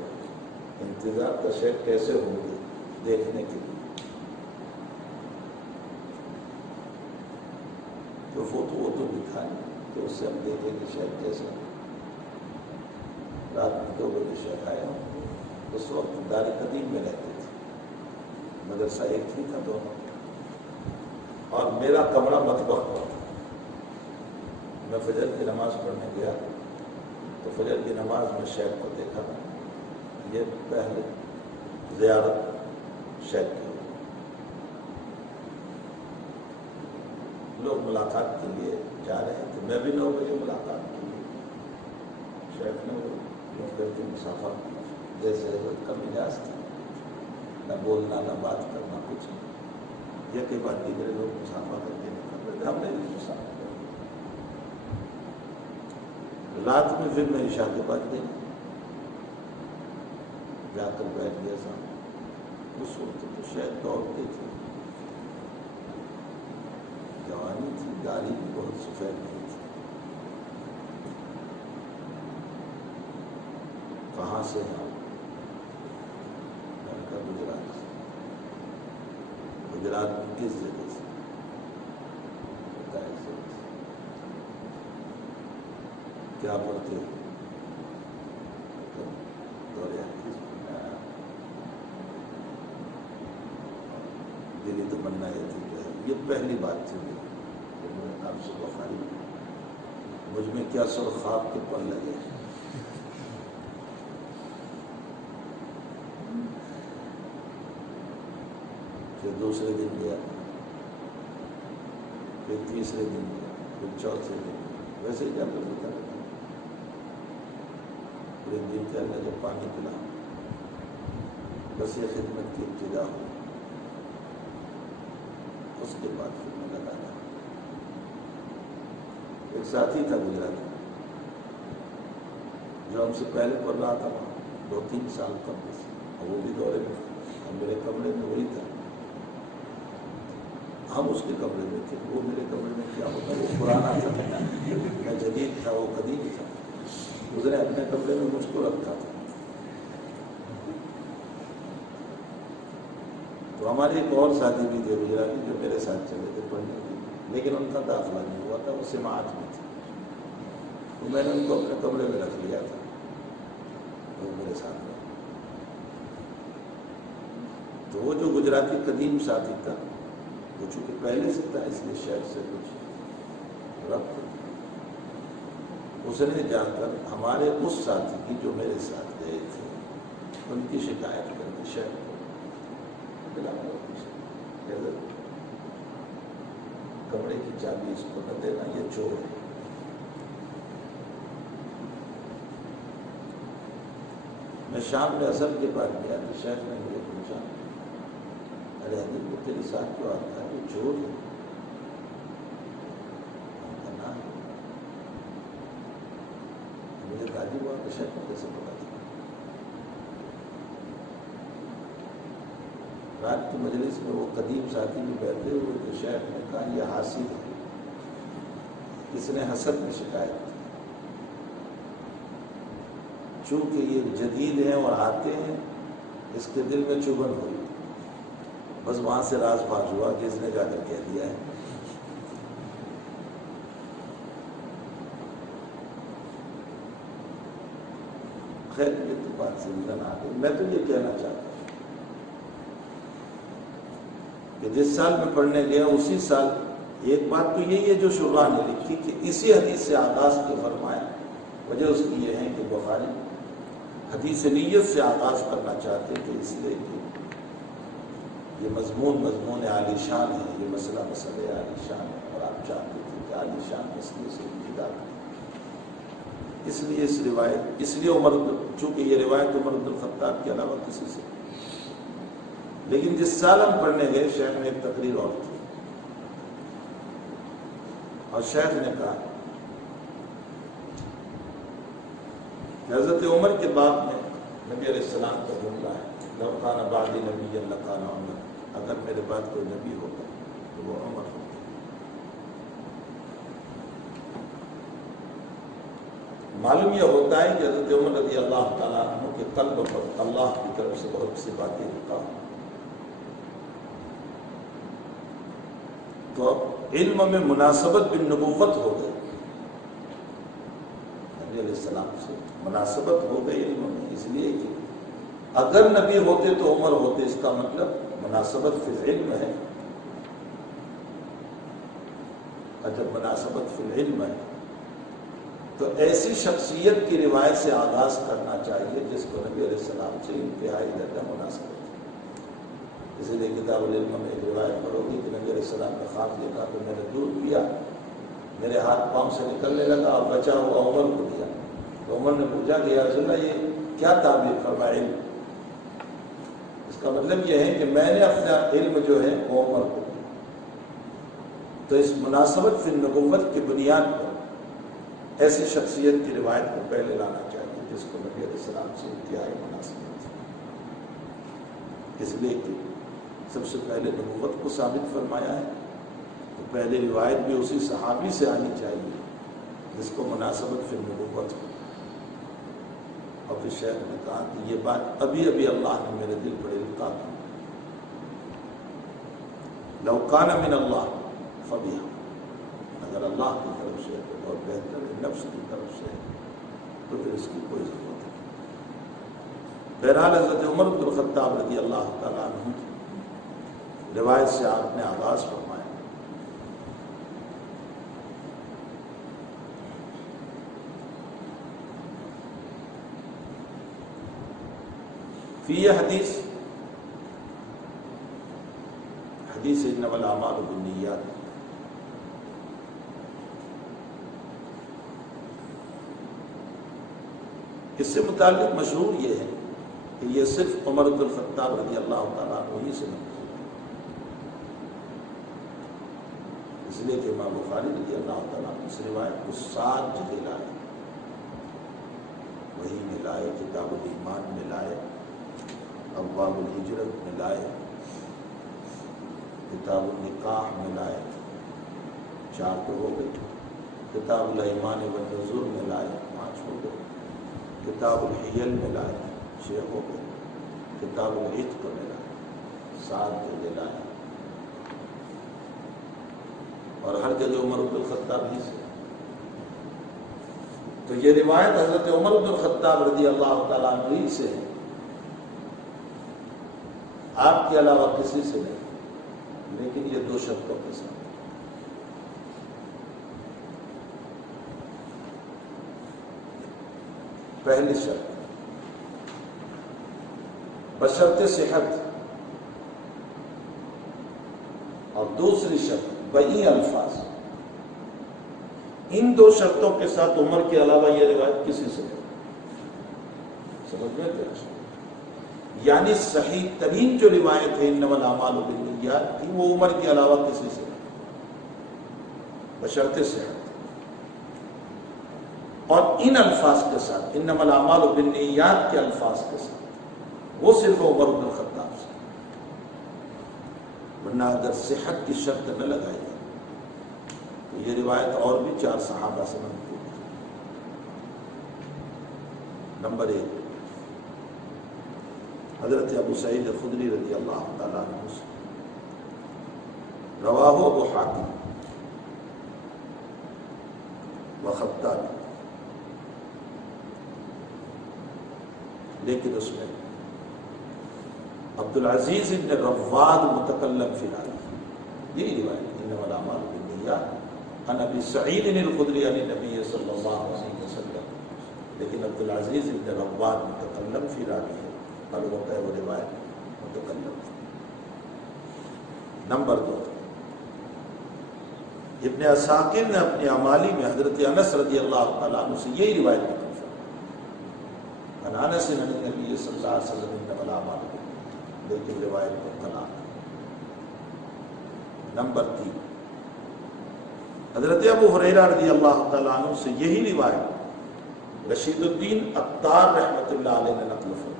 انتظار کا شیخ کیسے ہوں گے دیکھنے کے لیے، تو وہ تو دکھا نہیں کہ اس سے ہم دیکھیں کہ شیخ کیسے ہوں۔ رات میں 2 بجے شیخ آیا، اس وقت دار قدیم میں رہتے تھے، مدرسہ ایک ہی تھا دونوں، اور میرا کمرہ مطبخ پر تھا۔ میں فجر کی نماز پڑھنے گیا تو فجر کی نماز میں شیخ کو دیکھا، یہ پہلے زیارت شیخ کی، لوگ ملاقات کے لیے جا رہے تھے، میں بھی 9 بجے ملاقات کے لیے، شیخ نے یوں کر کے مسافہ جیسے حضرت کا مزاج تھا، نہ بولنا نہ بات کرنا کچھ نہیں، یہ کہ بعد دیگر لوگ مسافہ کر کے نکل رہے تھے، ہم نے بھی مسافہ کر۔ رات میں پھر میں عشاء کے بعد گئی، جا کر بیٹھ گیا صاحب، اس وقت تو شاید دوڑتے تھے، جوانی تھی، داڑھی بھی بہت سفید نہیں تھی۔ کہاں سے ہیں آپ؟ میں نے کہا گجرات سے۔ گجرات میں کس جگہ سے؟ کیا پڑھتے ہو؟ دلی تمنا یہ تھی کہ یہ پہلی بات تھی کہ میں نے آپ سے بخاری مجھ میں کیا سر خواب کے پل لگے۔ پھر دوسرے دن گیا، پھر تیسرے دن گیا، پھر چوتھے دن، ویسے ہی جا کر بتا رہا ایک دن کے اللہ جب پانی پلا، بس یہ خدمت کی ابتدا ہو، اس کے بعد پھر میں لگا رہا۔ ایک ساتھی تھا گجرات جو ہم سے پہلے پڑھ رہا تھا، 2-3 سال قبل سے، اور وہ بھی دورے میں تھا، اور میرے کمرے میں وہی تھا، ہم اس کے کمرے میں تھے، وہ میرے کمرے میں کیا ہوتا، وہ پرانا تھا، میں جدید تھا، وہ قدیم تھا، اس نے اپنے کمرے میں مجھ کو رکھا تھا۔ تو ہمارے ایک اور ساتھی بھی تھے گجراتی جو میرے ساتھ چلے تھے پڑھنے کے لیے، لیکن ان کا داخلہ نہیں ہوا تھا، وہ سماعت میں تھے، تو میں نے ان کو اپنے کمرے میں رکھ لیا تھا، وہ میرے ساتھ رہے۔ تو وہ جو گجراتی قدیم ساتھی تھا، وہ چونکہ پہلے سے تھا اس لیے شہر سے کچھ ربط تھا، اس نے جا کر ہمارے اس ساتھی کی جو میرے ساتھ گئے تھے ان کی شکایت کر دی شہر کو، کمرے کی چابی اس کو نہ دینا، یہ چور ہے۔ میں شام میں عصر کے بعد گیا تو شیخ نے مجھے پوچھا، ارے حضرت وہ تیرے ساتھ کیوں آتا ہے، وہ چور ہے؟ ہوا کہ شیخ کو کیسے پتا چلا؟ رات کی مجلس میں وہ قدیم ساتھی بھی بیٹھے ہوئے تو شیخ نے کہا یہ حاصل ہے، اس نے حسد میں شکایت کی، چونکہ یہ جدید ہیں اور آتے ہیں، اس کے دل میں چبھن ہوئی، بس وہاں سے راز فاش ہوا کہ اس نے جا کر کہہ دیا ہے۔ خیر یہ تو بات زندگی آ گئی۔ میں تو یہ کہنا چاہتا ہوں کہ جس سال میں پڑھنے گیا اسی سال ایک بات تو یہی ہے جو شرح نے لکھی کہ اسی حدیث سے آغاز کے فرمایا، وجہ اس کی یہ ہے کہ بخاری حدیث نیت سے آغاز کرنا چاہتے کہ اس لیے کہ یہ مضمون عالی شان ہے، یہ مسئلہ عالی شان ہے، اور آپ چاہتے تھے کہ عالی شان مسئلے سے ابتدا کریں، اس لیے اس روایت، اس لیے چونکہ یہ روایت عمر بن الخطاب کے علاوہ کسی سے، لیکن جس سال ہم پڑھنے گئے شیخ نے ایک تقریر اور کی، اور شیخ نے کہا کہ حضرت عمر کے باب میں نبی علیہ السلام کا جملہ ہے، لو کان بعدی نبی لکان عمر، اگر میرے بعد کوئی نبی ہوگا تو وہ عمر ہوگا۔ معلوم یہ ہوتا ہے کہ حضرت عمر رضی اللہ تعالیٰ عنہ کے قلب پر اللہ کی طرف سے بہت سی باتیں رکھا، تو علم میں مناسبت بالنبوت ہو گئی، نبی علیہ السلام سے مناسبت ہو گئی علم میں، اس لیے کہ اگر نبی ہوتے تو عمر ہوتے، اس کا مطلب مناسبت فی العلم ہے، اور جب مناسبت فی العلم ہے تو ایسی شخصیت کی روایت سے آغاز کرنا چاہیے جس کو نبی علیہ السلام سے انتہائی درجہ مناسبت ہے۔ اسی لیے کتاب العلم میں ایک روایت پڑھو گی کہ نبی علیہ السلام نے خواب دیکھا تو میں نے دودھ پیا، میرے ہاتھ پاؤں سے نکلنے لگا اور بچا ہوا عمر کو دیا، تو عمر نے پوچھا کہ یا رسول اللہ یہ کیا تعبیر فرمایا علم؟ اس کا مطلب یہ ہے کہ میں نے اپنا علم جو ہے وہ عمر کو دیا۔ تو اس مناسبت فی النبوت کی بنیاد پر ایسی شخصیت کی روایت کو پہلے لانا چاہیے جس کو نبی علیہ السلام سے انتہائی مناسبت ہے، اس لیے کہ سب سے پہلے نبوت کو ثابت فرمایا ہے، تو پہلے روایت بھی اسی صحابی سے آنی چاہیے جس کو مناسبت فی النبوت ہو۔ اور پھر شیخ نے کہا کہ یہ بات ابھی اللہ نے میرے دل پر القاء کی، لو کان من اللہ فبیہ، اگر اللہ کی طرف سے تو بہت بہتر ہے، نفس کی طرف سے تو پھر اس کی کوئی ضرورت نہیں۔ بہرحال حضرت عمر بن الخطاب رضی اللہ تعالیٰ عنہ روایت سے آپ نے آغاز فرمایا، فی یہ حدیث انما الاعمال بالنیات، اس سے متعلق مشہور یہ ہے کہ یہ صرف عمر بن الخطاب رضی اللہ تعالیٰ عنہ ہی سے منسوب ہے، اس لیے کہ امام بخاری رضی اللہ تعالیٰ عنہ اس روایت کو 7 جگہ لائے، وہی میں لائے، کتاب الایمان میں لائے، ابواب الہجرت میں لائے، کتاب النکاح میں لائے، 4 تو ہو گئی، کتاب الایمان والنذور میں لائے، 5 ہو گئے، کتاب الحیل میں لائے، 6 ہو گئے، کتاب العتق میں لائے، 7 جگہ لائے، اور ہر جگہ عمر بن الخطاب ہی سے۔ تو یہ روایت حضرت عمر بن الخطاب رضی اللہ تعالیٰ عنہ ہی سے ہے، آپ کے علاوہ کسی سے نہیں، لیکن یہ 2 شرطوں کے ساتھ۔ پہلی شرط بشرط صحت، اور دوسری شرط بئی الفاظ۔ ان 2 شرطوں کے ساتھ عمر کے علاوہ یہ روایت کسی سے نہیں، سمجھ میں کیا؟ یعنی صحیح ترین جو روایت ہے انما الاعمال بالنیات کی، وہ عمر کے علاوہ کسی سے نہیں، بشرط صحت۔ اور ان الفاظ کے ساتھ انما الاعمال بالنیات کے الفاظ کے ساتھ، وہ صرف عمر بن الخطاب سے، ورنہ اگر صحت کی شرط نہ لگائی جائے تو یہ روایت اور بھی 4 صحابہ سے منقول ہے۔ نمبر 1 حضرت ابو سعید خدری رضی اللہ تعالیٰ عنہ سے، رواہ ابو حاتم وخطابی، لیکن اس میں عبدالعزیز بن رواد متکلم فی الحدیث، یہی روایت انما الاعمال بالنیات عن ابی سعید الخدری عن النبی صلی اللہ علیہ وسلم، لیکن عبدالعزیز بن رواد متکلم فی الحدیث، معلوم ہوتا ہے وہ روایت متکلم تھی۔ نمبر 2 ابن عساکر نے اپنی اعمالی میں حضرت انس رضی اللہ تعالیٰ عنہ سے یہی روایت نقل فرمائی، عن انس عن النبی صلی اللہ علیہ وسلم انما الاعمال بالنیات، لیکن روایت کو طلاق۔ نمبر 3 حضرت ابو ہریرہ رضی اللہ تعالیٰ عنہ سے یہی روایت رشید الدین عطار رحمۃ اللہ علیہ نے نقل فرمائی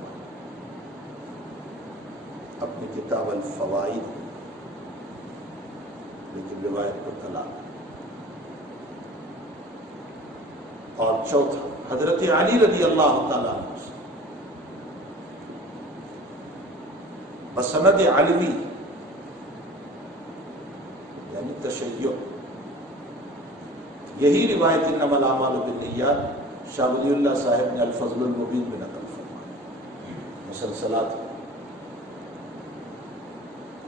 اپنی کتاب الفوائد، لیکن روایت کو طلاق۔ اور 4 حضرت علی رضی اللہ تعالیٰ عنہ سے بسند علوی یعنی تشیع، یہی روایت انما الاعمال بالنیات شاہ ولی اللہ صاحب نے الفضل المبین میں نقل فرمائی مسلسلات،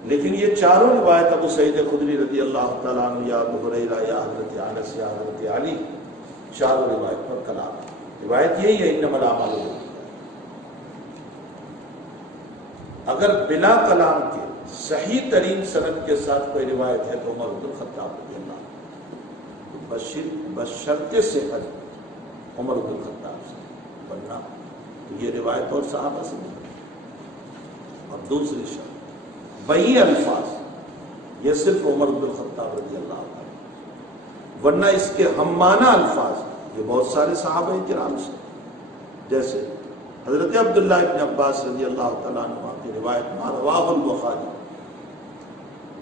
لیکن یہ چاروں روایت ابو سعید خدری رضی اللہ تعالیٰ عنہ یا ابو ہریرہ یا حضرت انس یا حضرت علی، چاروں روایت پر کلام ہے۔ روایت یہی ہے انما الاعمال بالنیات۔ اگر بلا کلام کے صحیح ترین سند کے ساتھ کوئی روایت ہے تو عمر بن الخطاب رضی اللہ عنہ، بشرط صحت عمر بن الخطاب سے، ورنہ یہ روایت اور صحابہ سے نہیں۔ اور دوسری شرط وہی الفاظ، یہ صرف عمر بن الخطاب رضی اللہ عنہ، ورنہ اس کے ہم معنی الفاظ یہ بہت سارے صحابہ کرام سے، جیسے حضرت عبداللہ ابن عباس رضی اللہ تعالیٰ عنہ کی روایت ما رواہ البخاری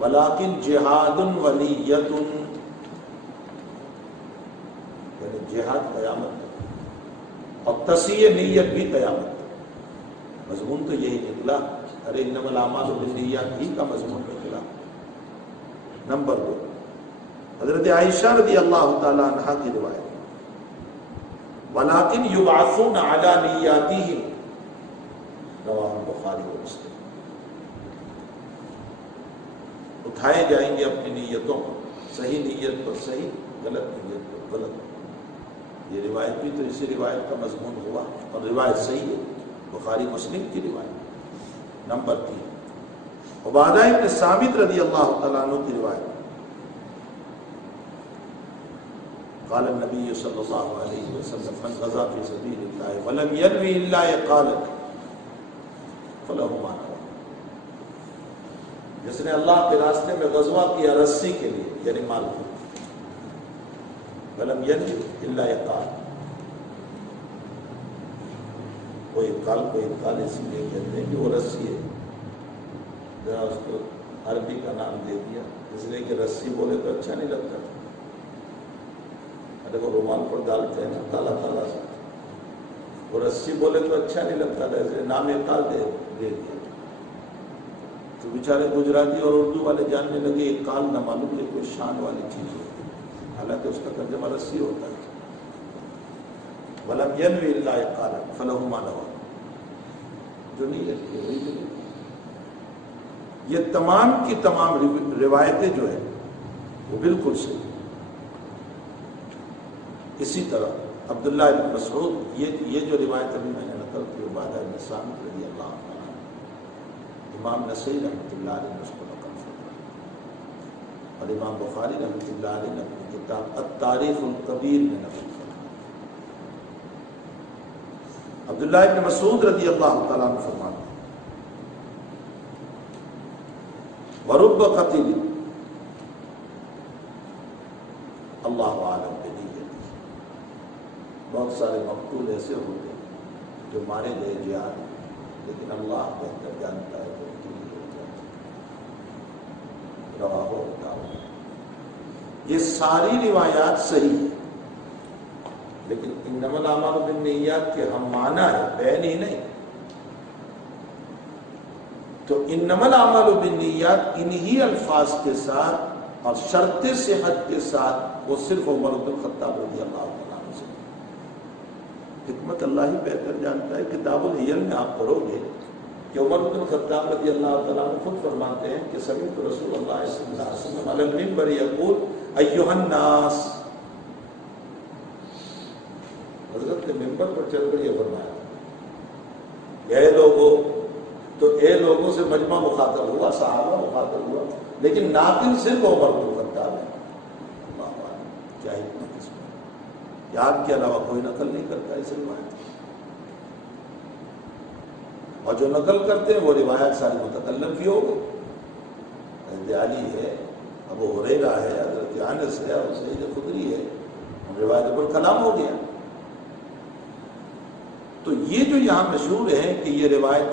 ولیکن جہاد ولیۃ، یعنی جہاد قیامت تک اور تصحیح نیت بھی قیامت تک، مضمون تو یہی نکلا، ارے انما الاعمال بالنیات ہی کا مضمون نکلا۔ نمبر 2 حضرت عائشہ رضی اللہ تعالی عنہا کی روایت ولیکن یبعثون علی نیاتہم، رواہ البخاری و مسلم، اٹھائے جائیں گے اپنی نیتوں پر، صحیح نیت پر صحیح، غلط نیت پر غلط۔ یہ روایت بھی تو اسی روایت کا مضمون ہوا اور روایت صحیح ہے، بخاری مسلم کی روایت۔ نمبر 3 عبادہ ابن ثابت رضی اللہ تعالیٰ عنہ کی روایت قال النبی صلی اللہ علیہ وسلم من غزا فی سبیل اللہ ولم ینوی الا اقالۃ فلہ ما نویٰ، جس نے اللہ کے راستے میں غزوہ کیا رسی کے لیے یعنی مال کو، ولم ینوی الا اقالۃ، کوئی اقال اسی لیے کہتے ہیں کہ وہ رسی ہے، ذرا اس کو عربی کا نام دے دیا اس لیے کہ رسی بولے تو اچھا نہیں لگتا، ارے وہ رومال پر ڈالتے ہیں نا کالا کالا سا، وہ رسی بولے تو اچھا نہیں لگتا تھا، اس لیے نام اقال دے دیا۔ تو بیچارے گجراتی اور اردو والے جاننے لگے اقال نہ معلوم یہ کوئی شان والی چیز ہوتی ہے، حالانکہ اس کا ترجمہ رسی ہوتا ہے۔ وَلَمْ يَنْوِ إِلَّا اقالا فَلَهُ مَا نَوَىٰ، جو نہیں لگتی وہی جو نہیں۔ یہ تمام کی تمام روایتیں جو ہیں وہ بالکل صحیح۔ اسی طرح عبداللہ بن مسعود، یہ جو روایت ابھی میں نے نقل کی عبادہ بن ثابت رضی اللہ عنہ، امام نسائی رحمۃ اللہ علیہ نے اس کو نقل فرمایا، اور امام بخاری رحمۃ اللہ علیہ نے اپنی کتاب التاریخ الکبیر میں نقل فرمایا۔ عبداللہ بن مسعود رضی اللہ تعالیٰ عنہ فرماتے ہیں وَرُبَّ قَتِلٍ اللہ عالم بنیتہ، بہت سارے مقتول ایسے ہوتے جو مارے گئے جہاد، لیکن اللہ بہتر جانتا ہے کہ کتنی ہو جاتی۔ رواہ یہ ساری روایات صحیح ہیں، لیکن انما الاعمال بالنیات کے ہم معنی ہے، بین ہی نہیں۔ تو انما الاعمال بالنیات انہی الفاظ کے ساتھ اور شرط صحت کے ساتھ وہ صرف عمر بن الخطاب رضی اللہ عنہ سے، حکمت اللہ ہی بہتر جانتا ہے۔ کتاب الحیل میں آپ پڑھو گے کہ عمر بن الخطاب رضی اللہ تعالیٰ عنہ خود فرماتے ہیں کہ سمعت رسول اللہ صلی اللہ علیہ وسلم علی المنبر یقول ایھا الناس، حضرت نے ممبر پر چل کر یہ فرمایا اے لوگوں، تو اے لوگوں سے مجمع مخاطب ہوا، صحابہ مخاطب ہوا، لیکن ناقل صرف عمر بن الخطاب ہے۔ اللہ اکبر، کیا حکمت اس میں، یاد کے علاوہ کوئی نقل نہیں کرتا اس روایت، اور جو نقل کرتے ہیں وہ روایت ساری متکلم کی ہو گئی۔ حضرت علی ہے، ابو ہریرہ ہے، حضرت انس ہے، اور سعید خدری ہے، روایت پر کلام ہو گیا۔ تو یہ جو یہاں مشہور ہے کہ یہ روایت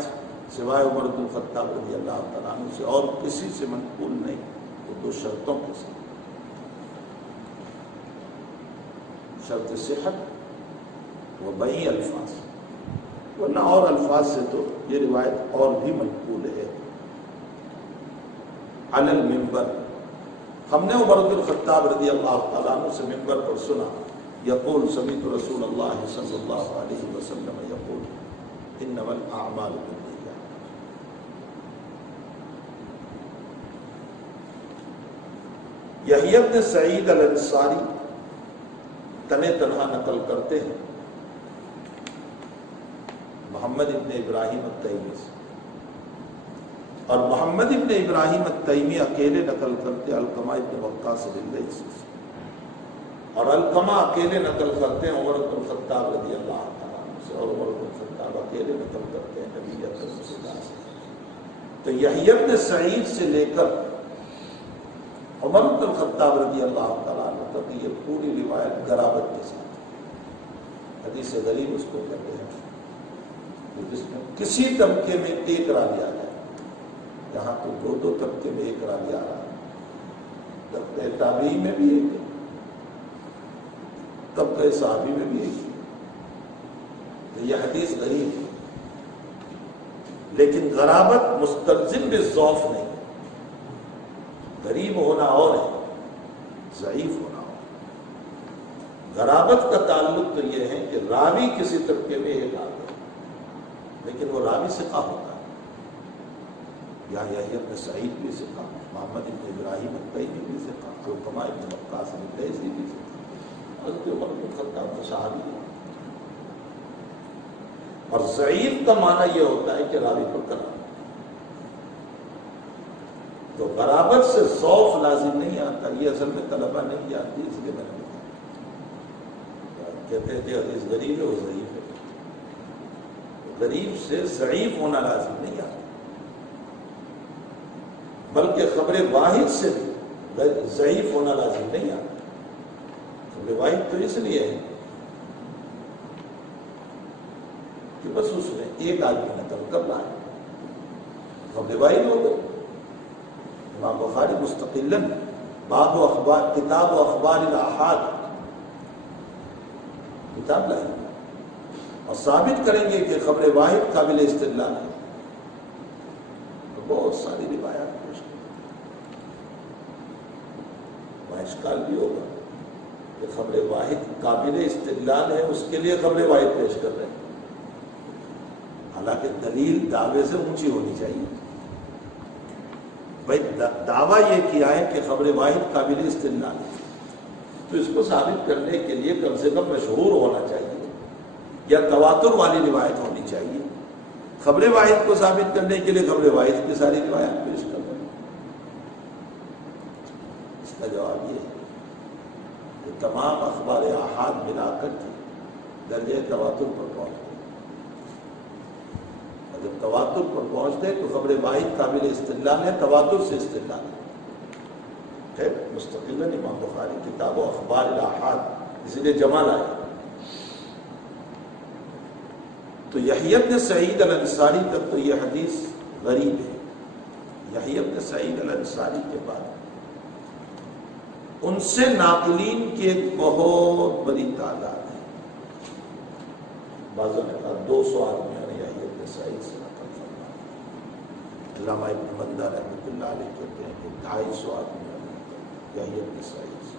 سوائے عمر بن الخطاب رضی اللہ تعالیٰ عنہ سے اور کسی سے منقول نہیں، وہ دو شرطوں کے ساتھ، شرط صحت و بئی الفاظ، ورنہ اور الفاظ سے تو یہ روایت اور بھی منقول ہے۔ علی المنبر، ہم نے عمر بن الخطاب رضی اللہ تعالیٰ عنہ سے منبر پر سنا، یقول سمعت رسول اللہ صلی اللہ علیہ وسلم یقول انما الاعمال بالنیات۔ یحییٰ بن سعید الانصاری تنے تنہا نقل کرتے ہیں محمد ابن ابراہیم التیمی سے، اور محمد ابن ابراہیم التیمی اکیلے نقل کرتے علقمہ ابن وقاص اللیثی سے، اور علقمہ اکیلے نقل کرتے ہیں عمر بن الخطاب رضی اللہ تعالیٰ عنہ سے، اور عمر بن الخطاب اکیلے نقل کرتے ہیں نبی اکرم صلی اللہ علیہ وسلم۔ تو یحییٰ بن سعید سے لے کر عمر بن الخطاب رضی اللہ تعالیٰ عنہ تک یہ پوری روایت غرابت کے ساتھ، حدیث غریب اس کو کہتے ہیں، جس میں کسی طبقے میں ایک راوی آ جائے، یہاں تو دو دو طبقے میں ایک راوی آ رہا ہے، طبقہ تابعی میں بھی ایک ہے، طبقہ صحابی میں بھی ایک ہے، تو یہ حدیث غریب ہے، لیکن غرابت مستلزم بالضعف نہیں، غریب ہونا اور ہے، ضعیف ہونا اور۔ غرابت کا تعلق تو یہ ہے کہ راوی کسی طبقے میں ایک آتا ہے، لیکن وہ راوی ثقہ ہوتا ہے، یحییٰ بن سعید بھی ثقہ، محمد بن ابراہیم التیمی بھی ثقہ، علقمہ ابن وقاص اللیثی بھی ثقہ، حضرت عمر بن الخطاب صحابی ہے۔ اور ضعیف کا معنی یہ ہوتا ہے کہ راوی پر کلام، تو غرابت سے ضعف لازم نہیں آتا، یہ اصل میں طلبہ نہیں جانتی، اس لیے میں نے بتایا، کہتے ہیں کہ حدیث غریب ہے وہ ضعیف ہے، غریب سے ضعیف ہونا لازم نہیں آتا، بلکہ خبر واحد سے بھی ضعیف ہونا لازم نہیں آتا۔ خبر واحد تو اس لیے ہے کہ بس اس نے ایک آدمی نقل کر لایا، خبر واحد ہو گئی۔ امام بخاری مستقلاً باب و اخبار، کتاب و اخبار الاحاد کتاب لائیں اور ثابت کریں گے کہ خبر واحد قابل استدلال ہے، تو بہت ساری روایات پیش کریں، وہاں اشکال بھی ہوگا کہ خبر واحد قابل استدلال ہے، اس کے لیے خبر واحد پیش کر رہے ہیں، حالانکہ دلیل دعوے سے اونچی ہونی چاہیے۔ بھائی دعویٰ یہ کیا ہے کہ خبر واحد قابل استدلال ہے، تو اس کو ثابت کرنے کے لیے کم سے کم مشہور ہونا چاہیے یا تواتر والی روایت ہونی چاہیے۔ خبر واحد کو ثابت کرنے کے لیے خبر واحد کی ساری روایت پیش کر رہے ہیں۔ اس کا جواب یہ ہے کہ تمام اخبار احاد ملا کر کے درجہ تواتر پر پہنچ گئے، اور جب تواتر پر پہنچتے تو خبر واحد قابل استدلال ہے، تواتر سے استدلال ہے۔ مستقلاً امام بخاری کتاب و اخبار الاحاد اسی لیے جمع لائے، تو یحییٰ بن سعید الانصاری تک تو یہ حدیث غریب ہے. یحییٰ بن سعید الانصاری کے بعد ان سے ناقلین کی ایک بہت بڑی تعداد ہے. بعضوں نے کہا 200 آدمیوں نے یحییٰ بن سعید سے نقل فرمایا. علامہ ابن مندہ رحمۃ اللہ علیہ کہتے ہیں کہ 250 آدمیوں نے نقل یحییٰ بن سعید سے.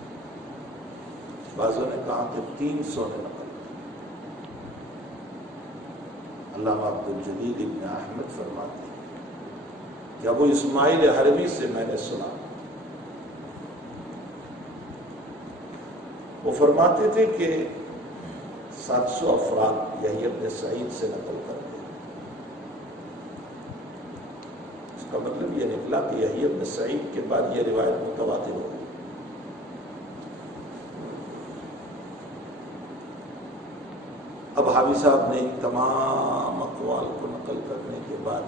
بعضوں نے کہا کہ 300 نے نقل. علامہ عبد الجلیل ابن احمد فرماتے ہیں کہ ابو اسماعیل حربی سے میں نے سنا، وہ فرماتے تھے کہ 700 افراد یحییٰ بن سعید سے نقل کرتے ہیں. اس کا مطلب یہ نکلا کہ یحییٰ بن سعید کے بعد یہ روایت متواتر ہو گئی. اب حاوی صاحب نے ان تمام اقوال کو نقل کرنے کے بعد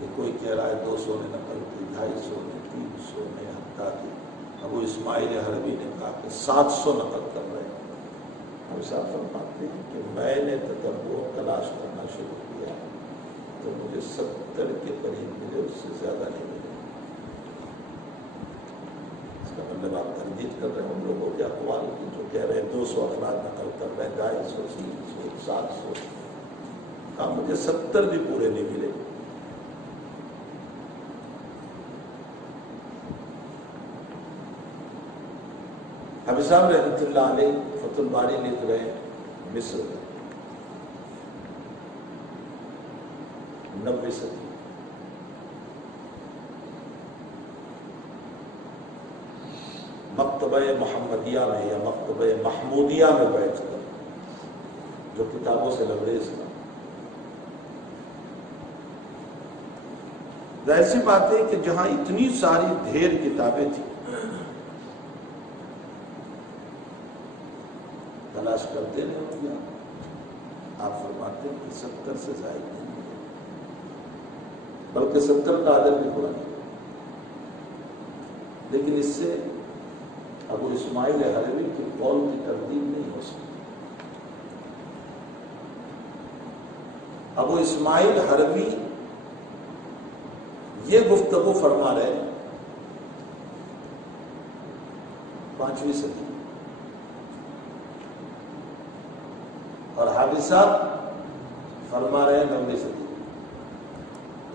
کہ کوئی کہہ رہا ہے 200 نے نقل کی، 250 نے، 300 نے، حتیٰ کہ ابو اسماعیل حربی نے کہا کہ 700 نقل کر رہے ہیں. حاوی صاحب فرماتے ہیں کہ میں نے تتبع تلاش کرنا شروع کیا تو مجھے 70 کے قریب ملے، اس سے زیادہ نہیں ملے. اس کا مطلب آپ تردید کر رہے ہیں ان لوگوں کے اقوال کی جو کہہ رہے ہیں 200 افراد نقل کر رہے ہیں، 250، 300، 700. کہا مجھے 70 بھی پورے نہیں ملے. حافظ صاحب رحمۃ اللہ علیہ فتح الباری لکھ رہے ہیں مصر 90 صدی. مکتبہ محمدیہ میں یا مکتبہ محمودیہ میں بیٹھ کر جو کتابوں سے لبریز تھا. ظاہر سی بات ہے کہ جہاں اتنی ساری ڈھیر کتابیں تھیں تلاش کرتے رہے ہوں گے. آپ فرماتے ہیں کہ 70 سے زائد نہیں بلکہ 70 کا عدد بھی پورا نہیں. لیکن اس سے ابو اسماعیل حربی کے قول کی تردید نہیں ہو سکتی. ابو اسماعیل حربی یہ گفتگو فرما رہے 5ویں صدی اور حافظ صاحب فرما رہے 90 صدی،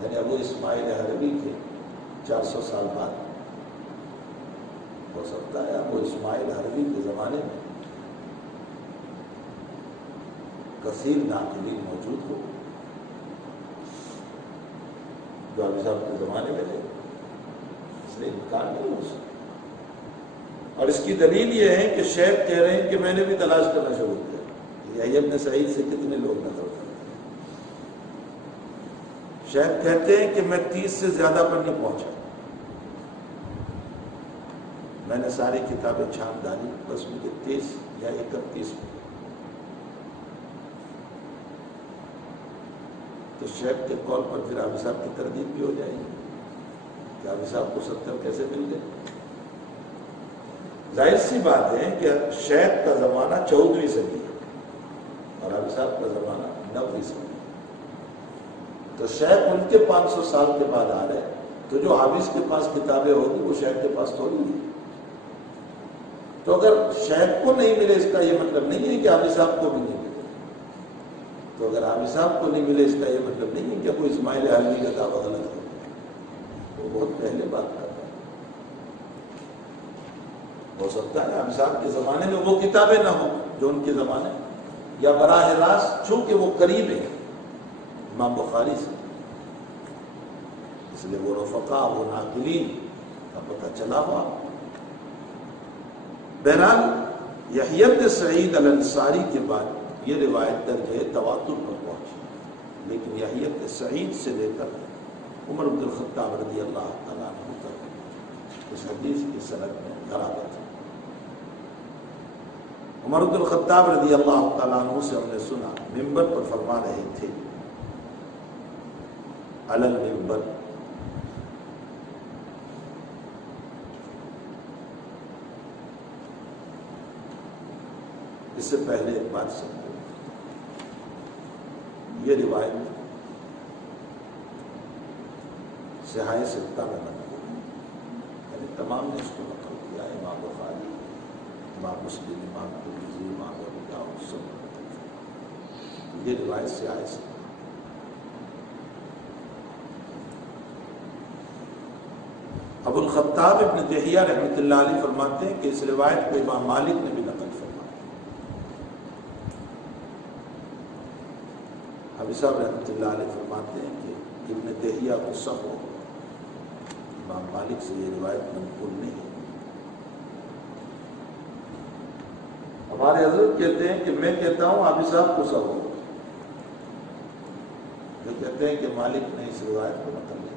یعنی ابو اسماعیل حربی کے 400 سال بعد. ہو سکتا ہے ابو اسماعیل حربی کے زمانے میں کثیر ناقلین موجود ہو جو حافظ صاحب کے زمانے میں تھے، اس لیے انکار نہیں ہو سکتا. اور اس کی دلیل یہ ہے کہ شیخ کہہ رہے ہیں کہ میں نے بھی تلاش کرنا شروع کیا. یحییٰ بن سعید سے کتنے لوگ نقل کرتے ہیں؟ شیخ کہتے ہیں کہ میں 30 سے زیادہ پر نہیں پہنچا. میں نے ساری کتابیں چھانٹ ڈالی، بس مجھے 30 یا 31 ملے. تو شیخ کے قول پر پھر حافظ صاحب کی تردید بھی ہو جائے گی کہ حافظ صاحب کو 70 کیسے مل گئے. ظاہر سی بات ہے کہ شیخ کا زمانہ 14ویں صدی ہے اور حافظ صاحب کا زمانہ 9ویں صدی. تو شیخ ان کے 500 سال کے بعد آ رہے ہیں، تو جو حافظ کے پاس کتابیں ہوگی وہ شیخ کے پاس تھوڑی ہوئی. تو اگر شیخ کو نہیں ملے اس کا یہ مطلب نہیں ہے کہ حافظ صاحب کو بھی نہیں ملے. تو اگر حافظ صاحب کو نہیں ملے اس کا یہ مطلب نہیں ہے کہ کوئی اسماعیل حربی کا دعویٰ غلط ہو. وہ بہت پہلے بات کرتا ہے. ہو سکتا ہے حافظ صاحب کے زمانے میں وہ کتابیں نہ ہوں جو ان کے زمانے میں، یا براہ راست چونکہ وہ قریب ہے امام بخاری سے، اس لیے وہ رفقا وہ ناقلین کا پتہ چلا ہوا. بہرحال یحییٰ بن سعید الانصاری کے بعد یہ روایت درج ہے تواتر پر پہنچی. لیکن یحییٰ بن سعید سے لے کر عمر بن الخطاب رضی اللہ تعالیٰ عنہ تک اس حدیث کی سند میں غرابت ہے. عمر بن الخطاب رضی اللہ تعالیٰ عنہ سے ہم نے سنا منبر پر فرما رہے تھے، علی المنبر، اس سے پہلے ایک بات سمجھو، یہ روایت صحاح ستہ میں منقول ہے، یعنی تمام نے اس کو نقل کیا، امام بخاری، امام مسلم، امام ترمذی، امام ابو داؤد، سب یہ روایت صحاح ستہ۔ ابو الخطاب ابن دہیہ رحمۃ اللہ علیہ فرماتے ہیں کہ اس روایت کو امام مالک نے بھی نقل فرمایا۔ حافظ صاحب رحمۃ اللہ علیہ فرماتے ہیں کہ ابن دہیہ کو صح ہو، امام مالک سے یہ روایت منقول نہیں ہے۔ ہمارے حضرت کہتے ہیں کہ میں کہتا ہوں حافظ صاحب کو صح ہو، جو کہتے ہیں کہ مالک نے اس روایت کو نقل نہیں۔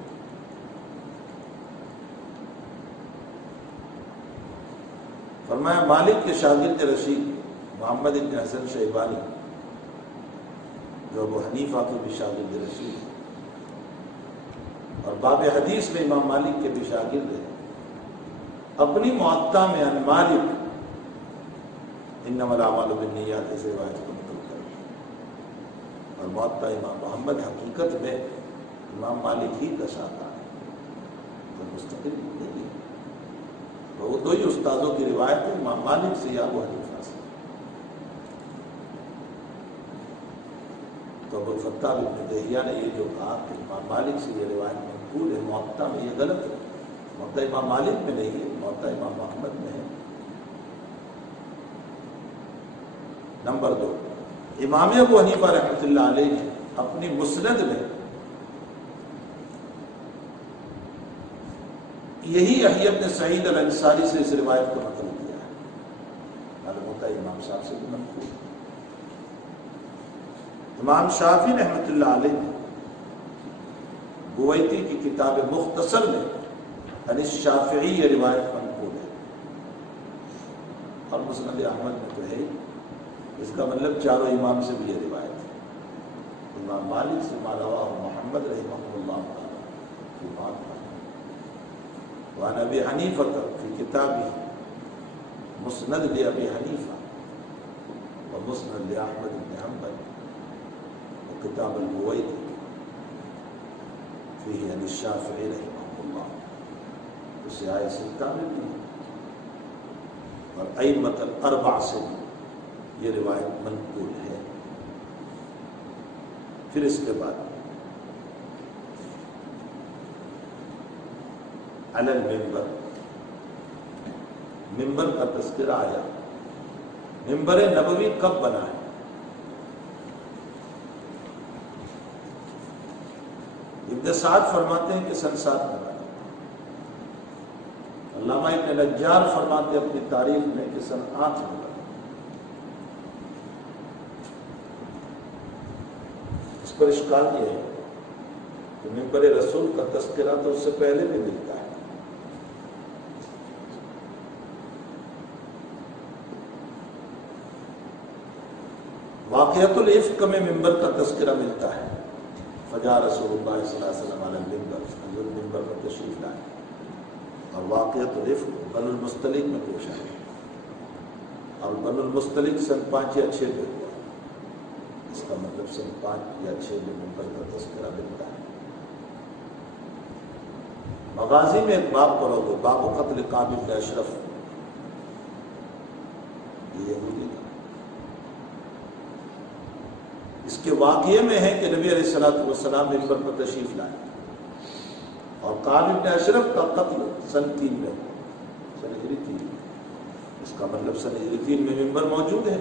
فرمایا مالک کے شاگرد رشید محمد بن حسن شیبانی، جو ابو حنیفہ کے بھی شاگرد رشید ہیں اور باب حدیث میں امام مالک کے بھی شاگرد ہیں، اپنی معطا میں عن مالک انما الاعمال بالنیات اس روایت کو نقل کریں، اور معطا امام محمد حقیقت میں امام مالک ہی کا شاگرد ہے، تو مستقل نہیں ہے، وہ دو ہی استادوں کی روایت ہے، امام مالک سے یا ابو حنیفہ سے۔ تو ابو الخطاب ابن دہیہ نے یہ جو کہا کہ امام مالک سے یہ روایت منقول ہے موطا میں، یہ غلط ہے، موطا امام مالک میں نہیں ہے، موطا امام محمد میں ہے۔ نمبر 2، امام ابو حنیفہ رحمۃ اللہ علیہ نے اپنی مسند میں یہی یحییٰ بن سعید الانصاری سے اس روایت کو نقل کیا ہے، معلوم ہوتا ہے امام صاحب سے بھی منقول ہے۔ امام شافعی رحمۃ اللہ علیہ نے بویتی کی کتاب مختصر میں عن الشافعی یہ روایت منقول ہے، اور مسند احمد میں تو ہے، اس کا مطلب چاروں امام سے بھی یہ روایت ہے، امام مالک سے ما رواه محمد رحمہ اللہ تعالی کی بات ہے، وعن ابی حنیفہ فی کتابہ مسند لابی حنیفہ ومسند لاحمد بن حنبل وکتاب البویتی فیہ عن الشافعی رحمہ اللہ، تو صحاح ستہ میں بھی اور ائمۃ الاربع سے بھی یہ روایت منقول ہے۔ پھر اس کے بعد علی المنبر، ممبر کا تذکرہ آیا، ممبر نبوی کب بنا ہے؟ ابن سعد فرماتے ہیں کہ سن 7 میں بنا، علامہ ابن نجار فرماتے ہیں اپنی تاریخ میں کہ سن 8 میں بنا۔ اس پر اشکال یہ ہے کہ ممبر رسول کا تذکرہ تو اس سے پہلے بھی ملتا ہے، واقعۃ الافق میں ممبر کا تذکرہ ملتا ہے، فجاء رسول اللہ صلی اللہ علیہ وسلم علی المنبر، حضرت ممبر پر تشریف لائے، اور واقعۃ الافق بنو المصطلق میں پیش آئی، اور بنو المصطلق سن 5 یا 6 میں ہوا، اس کا مطلب سن 5 یا 6 میں ممبر کا تذکرہ ملتا ہے۔ مغازی میں ایک باب پڑھو گے، باب قتل کعب بن اشرف، یہ یہودی کا، اس کے واقعے میں ہے کہ نبی علیہ الصلوۃ والسلام ممبر پر تشریف لائے، اور کعب بن اشرف کا قتل سن 3 میں، سن ہجری 3، اس کا مطلب سن ہجری 3 میں ممبر موجود ہے۔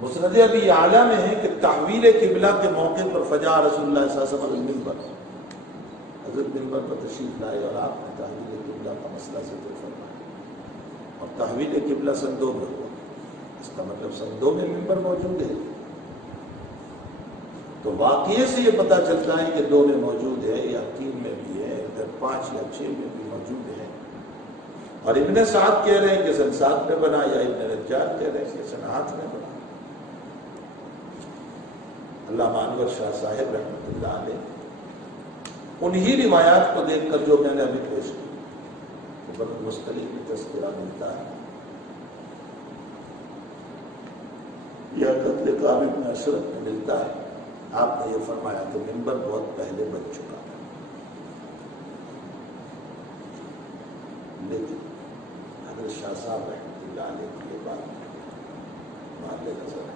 مسند ابی اعلیٰ میں ہے کہ تحویل قبلہ کے موقع پر فجاء رسول اللہ صلی اللہ علیہ وسلم المنبر، حضرت ممبر پر تشریف لائے اور آپ نے تحویل قبلہ کا مسئلہ ذکر فرمایا، اور تحویل قبلہ سن 2 میں ہوا، اس کا مطلب سن 2 میں ممبر موجود ہے۔ تو واقعے سے یہ پتہ چلتا ہے کہ 2 میں موجود ہے، یا 3 میں بھی ہے، ادھر 5 یا 6 میں بھی موجود ہے، اور ابن سعد کہہ رہے ہیں کہ سن 7 میں بنا، یا ابن نجار کہہ رہے ہیں کہ سن 8 میں بنا۔ علامہ انور شاہ صاحب رحمۃ اللہ علیہ انہی روایات کو دیکھ کر جو میں نے ابھی پیش کی، بنو المصطلق میں تذکرہ ملتا ہے، یا قتل کعب بن اشرف میں ملتا ہے، آپ نے یہ فرمایا کہ منبر بہت پہلے بن چکا ہے، لیکن حضرت شاہ صاحب رحمۃ اللہ علیہ کی یہ بات ماننے نظر ہے۔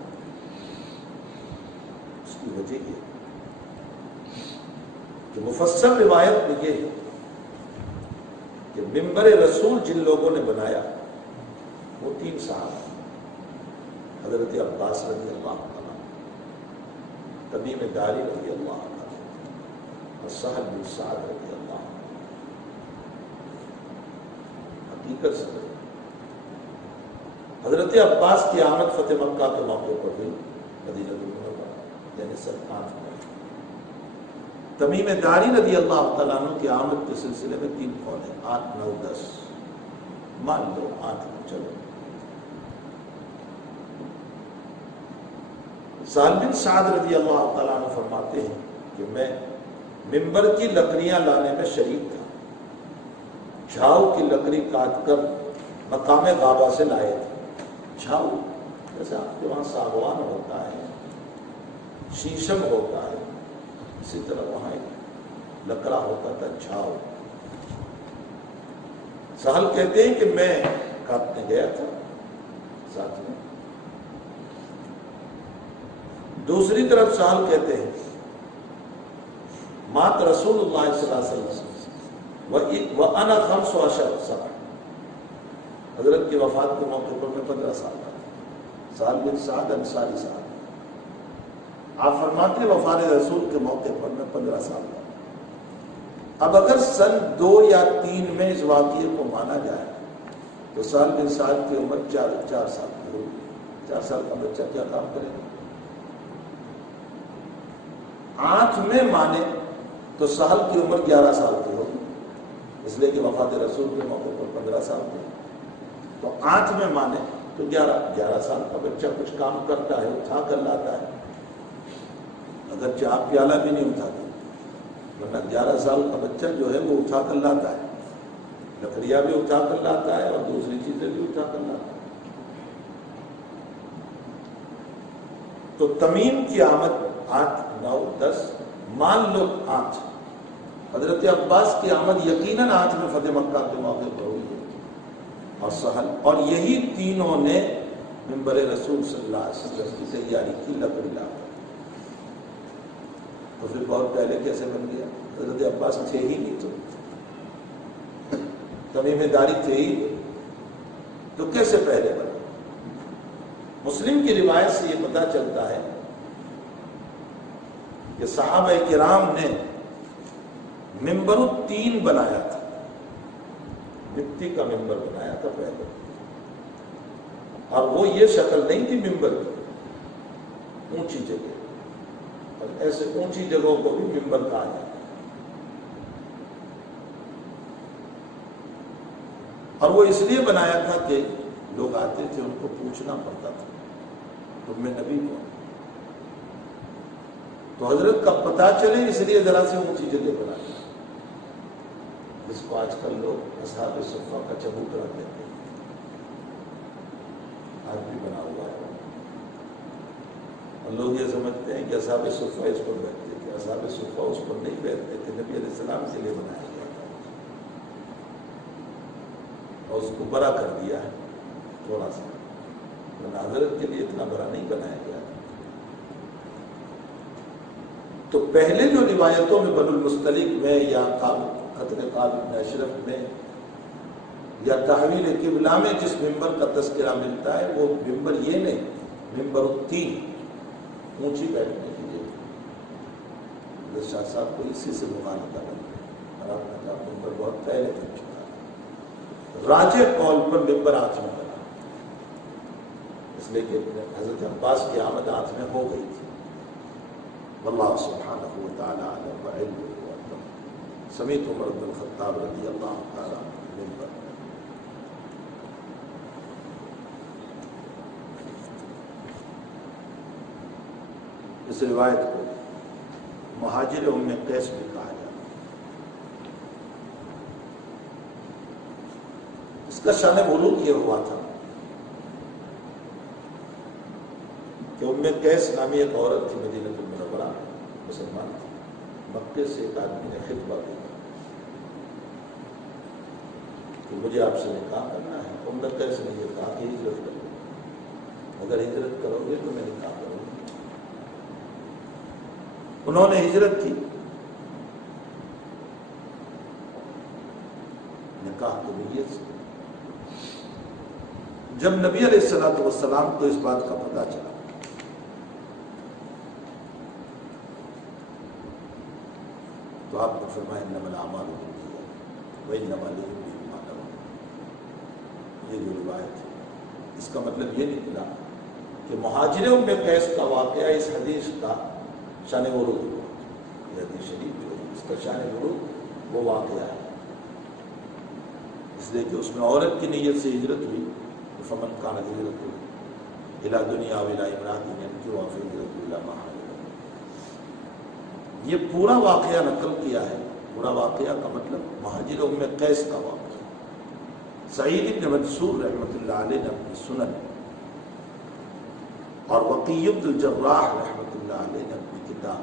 اس کی وجہ یہ کہ مفصل روایت میں یہ کہ منبر رسول جن لوگوں نے بنایا وہ 3 صحابہ، حضرت عباس رضی اللہ عنہ، تمیم داری رضی اللہ عنہ اور سہل بن سعد رضی اللہ عنہ۔ حقیقت سے حضرت عباس کی آمد فتح مکہ کے موقع پر ہوئی مدینہ المنورہ، یعنی سن 8 میں۔ تمیم داری رضی اللہ تعالیٰ عنہ کی آمد کے سلسلے میں 3 قول ہیں، 8، 9، 10، مان لو 8 میں چلو۔ سہل بن سعد رضی اللہ تعالیٰ عنہ فرماتے ہیں کہ میں منبر کی لکڑیاں لانے میں شریک تھا، جھاؤ کی لکڑی کاٹ کر مقام غابہ سے لائے تھے۔ جھاؤ جیسے آپ کے وہاں ساگوان ہوتا ہے، شیشم ہوتا ہے، اسی طرح وہاں ایک لکڑا ہوتا تھا جھاؤ۔ سہل کہتے ہیں کہ میں کاٹنے گیا تھا ساتھ میں۔ دوسری طرف سہل کہتے ہیں مات رسول اللہ صلی اللہ علیہ وسلم وَأَنَا 15 سنہ، حضرت کی وفات کے موقع پر میں 15 سال کا تھا۔ سہل بن سعد انصاری صاحب آپ فرماتے ہیں وفات رسول کے موقع پر میں 15 سال کا تھا۔ اب اگر سن 2 یا 3 میں اس واقعے کو مانا جائے تو سہل بن سعد کی عمر 4 سال کی ہوگی۔ 4 سال کا بچہ کیا کام کرے گا؟ 8 میں مانے تو سہل کی عمر 11 سال کی ہوگی، اس لیے کہ وفات رسول کے موقع پر 15 سال کی۔ تو 8 میں مانے تو 11 سال کا بچہ کچھ کام کرتا ہے، اٹھا کر لاتا ہے، اگرچہ آپ پیالہ بھی نہیں اٹھاتے، ورنہ 11 سال کا بچہ جو ہے وہ اٹھا کر لاتا ہے، لکڑیاں بھی اٹھا کر لاتا ہے اور دوسری چیزیں بھی اٹھا کر لاتا ہے۔ تو تمیم کی آمد 8، 9، 10 مان لو 8۔ حضرت عباس کی آمد یقیناً 8 میں فتح مکہ کے موقع پر ہوئی ہے، اور سہل، اور یہی تینوں نے منبر رسول صلی اللہ علیہ وسلم کی تیاری کی لکڑی لا کر۔ تو پھر بہت پہلے کیسے بن گیا؟ حضرت عباس تھے ہی نہیں، تو تمیم داری تھے ہی تو کیسے پہلے بنا؟ مسلم کی روایت سے یہ پتہ چلتا ہے کہ صحابہ کرام نے منبر 3 بنایا تھا، مٹی کا منبر بنایا تھا پہلے، اور وہ یہ شکل نہیں تھی منبر کی، اونچی جگہ، اور ایسے اونچی جگہوں کو بھی منبر کہا جاتا ہے۔ اور وہ اس لیے بنایا تھا کہ لوگ آتے تھے، ان کو پوچھنا پڑتا تھا تم میں نبی کون؟ تو حضرت کا پتہ چلے اس لیے ذرا سے اونچی جگہ بنائی، جس کو آج کل لوگ اصحاب صفہ کا چبوترا کہتے ہیں، آج بھی بنا ہوا ہے، اور لوگ یہ سمجھتے ہیں کہ اصحاب صفہ اس پر بیٹھتے تھے، اصحاب صفہ اس پر نہیں بیٹھتے تھے، نبی علیہ السلام کے لیے بنایا گیا تھا، اور اس کو بڑا کر دیا ہے تھوڑا سا، حضرت کے لیے اتنا بڑا نہیں بنایا گیا۔ تو پہلے جو روایتوں میں بنو المستلق میں یا قتل کعب بن اشرف میں یا تحویل قبلہ میں جس ممبر کا تذکرہ ملتا ہے وہ ممبر یہ نہیں، ممبر 3 اونچی بیٹھنے کی جگہ۔ شاہ صاحب کو اسی سے مغالطہ بن اور آپ نے کہا ممبر بہت پہلے بن چکا ہے۔ راجح قول پر ممبر 8 میں بنا، اس لیے کہ حضرت عباس کی آمد 8 میں ہو گئی تھی۔ واللہ سبحانہ وتعالی اعلم وعلمہ اعلم۔ سمیعت عمر بن الخطاب رضی اللہ تعالی عنہ منبر۔ اس روایت کو مہاجر ام قیس بھی کہا جاتا ہے۔ اس کا شان ولوگ یہ ہوا تھا ام قیس نامی ایک عورت تھی، مدینہ المنورہ مسلمان تھی، مکے سے ایک آدمی نے خطبہ دیا کہ مجھے آپ سے نکاح کرنا ہے۔ ام قیس نے یہ کہا کہ ہجرت کرو، اگر ہجرت کرو گے تو میں نکاح کروں گی۔ انہوں نے ہجرت کی، نکاح کی نیت سے۔ جب نبی علیہ الصلوۃ والسلام کو اس بات کا پتہ چلا تو آپ نے فرمایا انما الاعمال بالنیات وانما لکل ما نوى۔ یہ جو روایت ہے اس کا مطلب یہ نکلا کہ مہاجر ام قیس کا واقعہ اس حدیث کا شان ورود ہوا۔ یہ حدیث شریف جو ہے اس کا شان ورود وہ واقعہ ہے، اس لیے کہ اس میں عورت کی نیت سے ہجرت ہوئی، فمن كانت هجرته الى دنیا و الى امرأة ينكحها فهجرته الى ما هاجر إليه۔ یہ پورا واقعہ نقل کیا ہے، پورا واقعہ کا مطلب مہاجر ام قیس کا واقعہ۔ سعید بن منصور رحمۃ اللہ علیہ نے اپنی سنن اور وقیع بن الجراح رحمۃ اللہ علیہ نے اپنی کتاب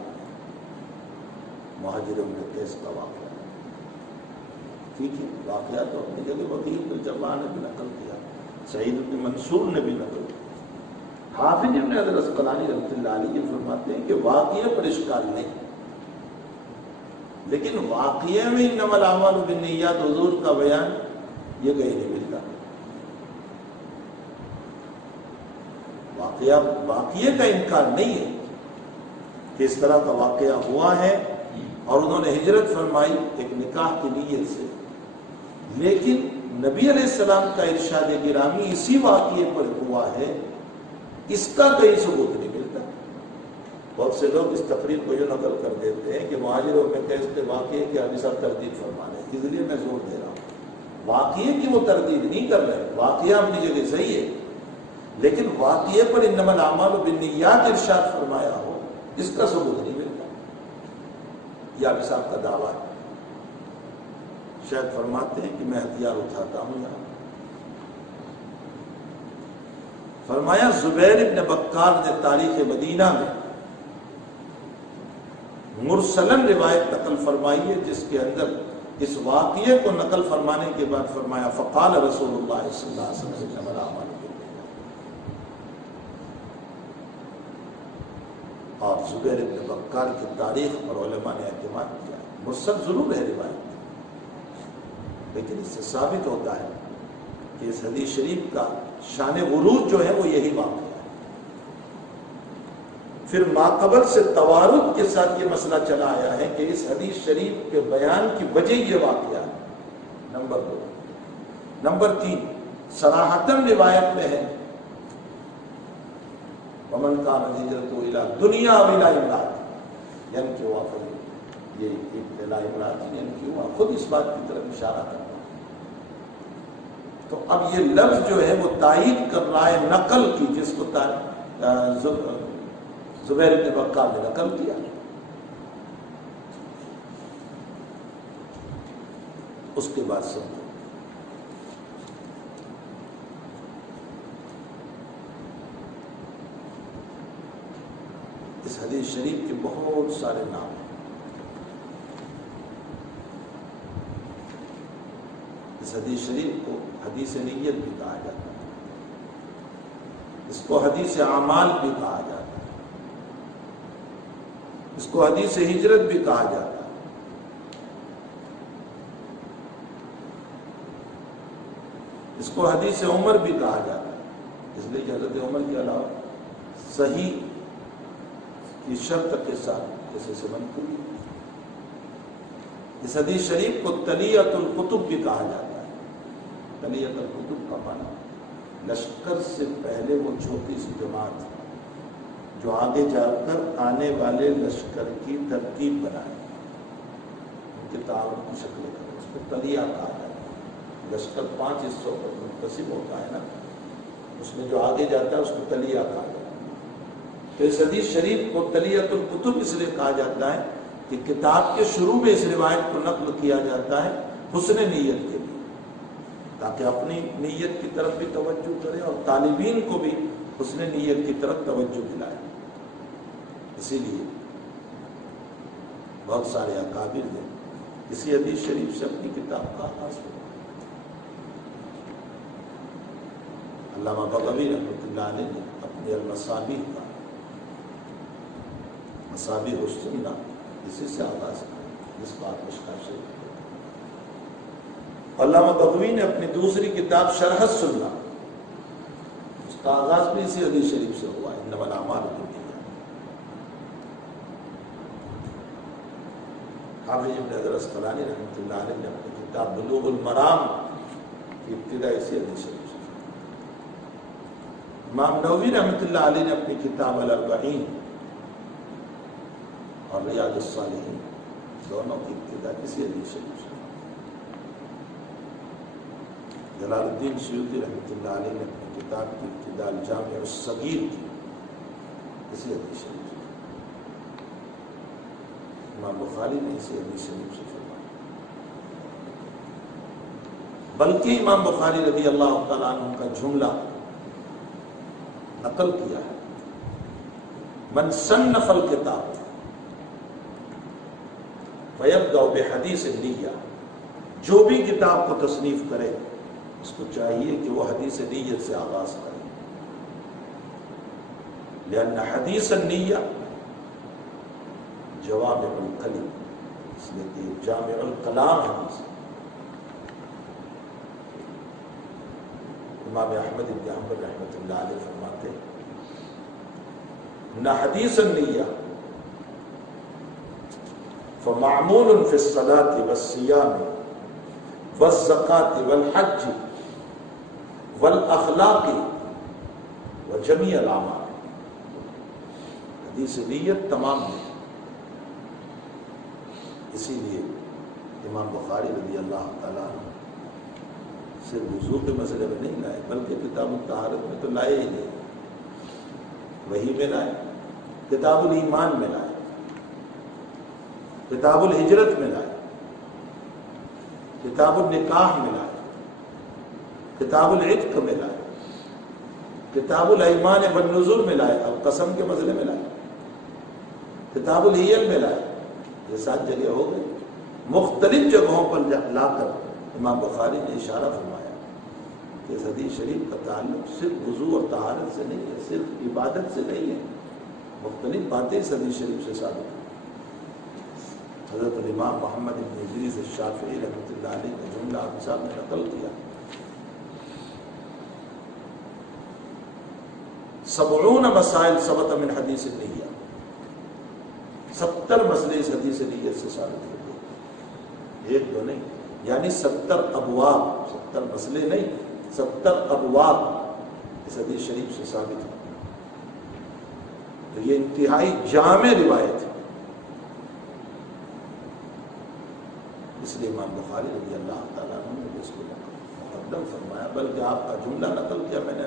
مہاجر ام قیس کا واقعہ، ٹھیک ہے، واقعہ تو اپنی جگہ وقیع بن الجراح نے بھی نقل کیا، سعید بن منصور نے بھی نقل کیا۔ حافظ ابن حجر اسقلانی رحمۃ اللہ علیہ فرماتے ہیں کہ واقعہ پر اشکال نہیں، لیکن واقعہ میں انما الاعمال بالنیات حضور کا بیان یہ کہیں نہیں ملتا۔ واقعہ کا انکار نہیں ہے کہ اس طرح کا واقعہ ہوا ہے اور انہوں نے ہجرت فرمائی ایک نکاح کی نیت سے، لیکن نبی علیہ السلام کا ارشاد گرامی اسی واقعے پر ہوا ہے، اس کا کہیں ثبوت نہیں ملتا۔ بہت سے لوگ اس تقریر کو یہ نقل کر دیتے ہیں کہ مہاجروں میں قیس کے واقعے کی حدیث تردید فرما رہے ہیں، اس لیے میں زور دے رہا ہوں واقعے کی وہ تردید نہیں کر رہے، واقعہ اپنی جگہ صحیح ہے، لیکن واقعے پر انما الاعمال بالنیات ارشاد فرمایا ہو اس کا ثبوت نہیں ملتا۔ یہ آپ صاحب کا دعویٰ ہے، شاید فرماتے ہیں کہ میں ہتھیار اٹھاتا ہوں یہاں۔ فرمایا زبیر ابن بکار نے تاریخ مدینہ میں مرسلن روایت نقل فرمائی ہے، جس کے اندر اس واقعے کو نقل فرمانے کے بعد فرمایا فقال رسول اللہ صلی اللہ علیہ وسلم انما الاعمال بالنیات۔ اور زبیر ابن بکار کی تاریخ پر علماء نے اعتماد کیا ہے، مرسل ضرور ہے روایت، لیکن اس سے ثابت ہوتا ہے کہ اس حدیث شریف کا شان ورود جو ہے وہ یہی واقعہ ہے۔ پھر ماقبل سے توارد کے ساتھ یہ مسئلہ چلا آیا ہے کہ اس حدیث شریف کے بیان کی وجہ یہ واقعہ ہے، نمبر 2۔ نمبر 3، صراحتاً روایت میں ہے ومن كانت هجرته الى دنیا و الى امرأة ينكحها فهي، یہ الى امرأة ينكحها خود اس بات کی طرف اشارہ کرتا ہے۔ تو اب یہ لفظ جو ہے وہ تائید کر رہا ہے نقل کی، جس کو زبیر بن بکار نے نقل کیا۔ اس کے بعد سمجھو اس حدیث شریف کے بہت سارے نام ہیں۔ اس حدیث شریف کو حدیث نیت بھی کہا جاتا ہے، اس کو حدیث اعمال بھی کہا جاتا ہے، اس کو حدیث ہجرت بھی کہا جاتا ہے، اس کو حدیث عمر بھی کہا جاتا ہے، اس لیے کہ حضرت عمر کے علاوہ صحیح کی شرط کے ساتھ جیسے سے منقول۔ اس حدیث شریف کو تلیۃ الکتب بھی کہا جاتا ہے۔ تلیۃ الکتب کا معنی لشکر سے پہلے وہ چھوٹی سی جماعت جو آگے جا کر آنے والے لشکر کی ترتیب بنائے، ان کے تعاون کی شکل کرے، اس کو تلیہ کہا جاتا ہے۔ لشکر 5 حصوں پر منقسم ہوتا ہے نا، اس میں جو آگے جاتا ہے اس کو تلیہ کہا جاتا ہے۔ تو اس حدیث شریف کو تلیۃ الکتب اس لیے کہا جاتا ہے کہ کتاب کے شروع میں اس روایت کو نقل کیا جاتا ہے حسن نیت کے لیے، تاکہ اپنی نیت کی طرف بھی توجہ کرے اور طالبین کو بھی اس نے نیت کی طرف توجہ دلائی. اسی لیے بہت سارے اکابر نے اسی حدیث شریف سے اپنی کتاب کا آغاز کیا. علامہ بغوی رحمۃ اللہ علیہ نے اپنے المصابیح کا مصابیح السنہ اسی سے آغاز کیا، جس کو آپ مشکات شریف کہتے ہیں. علامہ بغوی نے اپنی دوسری کتاب شرح السنہ، اس کا آغاز بھی اسی حدیث شریف سے ہوا، انما الاعمال بالنیات. حافظ ابن حجر اسقلانی رحمۃ اللہ علیہ نے اپنی کتاب بلوغ المرام کی ابتدا اسی حدیث شریف سے. امام نووی رحمۃ اللہ علیہ نے اپنی کتاب الاربعین اور ریاض الصالحین دونوں کی ابتدا کسی حدیث شریف سے. جلال الدین سیوطی رحمۃ اللہ علیہ نے اپنی کتاب کی ابتدا الجامع الصغیر کی کسی حدیث شریف سے. امام بخاری نے اسی حدیث شریف سے فرمایا. بلکہ امام بخاری رضی اللہ تعالیٰ عنہ کا جملہ نقل کیا ہے، من صنف الکتاب فیبدأ بحدیث النیہ، جو بھی کتاب کو تصنیف کرے اس کو چاہیے کہ وہ حدیث نیت سے آغاز کرے. لأن حدیث النیہ جوامع الکلم، اس لیے کہ جامع الکلام حدیث. امام احمد بن حنبل رحمۃ اللہ علیہ فرماتے ہیں نہ حدیث النیہ فمعمول فی الصلاة والصیام والزکاة والحج والاخلاق وجمیع الاعمال. حدیث نیت تمام ہے. اسی لیے امام بخاری رضی اللہ تعالیٰ عنہ صرف وضو کے مسئلے میں نہیں لائے، بلکہ کتاب الطہارت میں تو لائے ہی نہیں، وہی میں لائے، کتاب الایمان میں لائے، کتاب الہجرت میں لائے، کتاب النکاح میں لائے، کتاب العتق میں لائے، کتاب الایمان والنذور میں لائے، اور قسم کے مسئلے میں لائے، کتاب الحیل میں لائے. یہ 7 جگہ ہو گئی. مختلف جگہوں پر لا کر امام بخاری نے اشارہ فرمایا کہ اس حدیث شریف کا تعلق صرف وضو اور طہارت سے نہیں ہے، صرف عبادت سے نہیں ہے، مختلف باتیں اس حدیث شریف سے ثابت ہیں. حضرت الامام محمد بن ادریس الشافعی رحمۃ اللہ علیہ کا جملہ آپ صاحب نے نقل کیا، 70 مسائل ثبت من حدیث النیہ، 70 مسئلے اس حدیث نیت سے ثابت ہوتے ہیں، ایک دو نہیں، یعنی 70 ابواب، 70 مسئلے نہیں، 70 ابواب اس حدیث شریف سے ثابت ہوتے ہیں. تو یہ انتہائی جامع روایت ہے. اس لیے امام بخاری رضی اللہ تعالیٰ عنہ نے اس کو مقدم فرمایا، بلکہ آپ کا جملہ نقل کیا میں نے،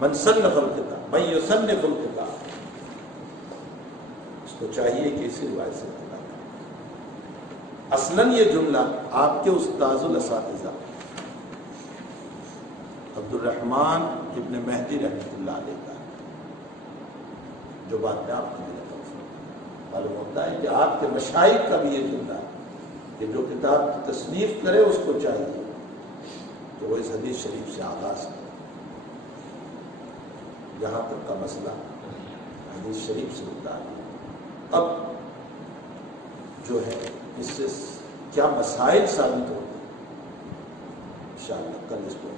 من صنف الکتاب من یصنف الکتاب، اس کو چاہیے کہ اسی روایت سے نقل کرے. اصلاً یہ جملہ آپ کے استاذ الاساتذہ عبد الرحمن ابن مہدی رحمۃ اللہ علیہ کا، جو بات میں آپ کو معلوم ہوتا ہے کہ آپ کے مشائخ کا بھی یہ جملہ ہے کہ جو کتاب کی تصنیف کرے اس کو چاہیے کہ وہ اس حدیث شریف سے آغاز کرے. یہاں تک کا مسئلہ حدیث شریف سے ہوتا ہے. اب جو ہے اس سے کیا مسائل ثابت ہوتے ہیں، انشاءاللہ کل اس کو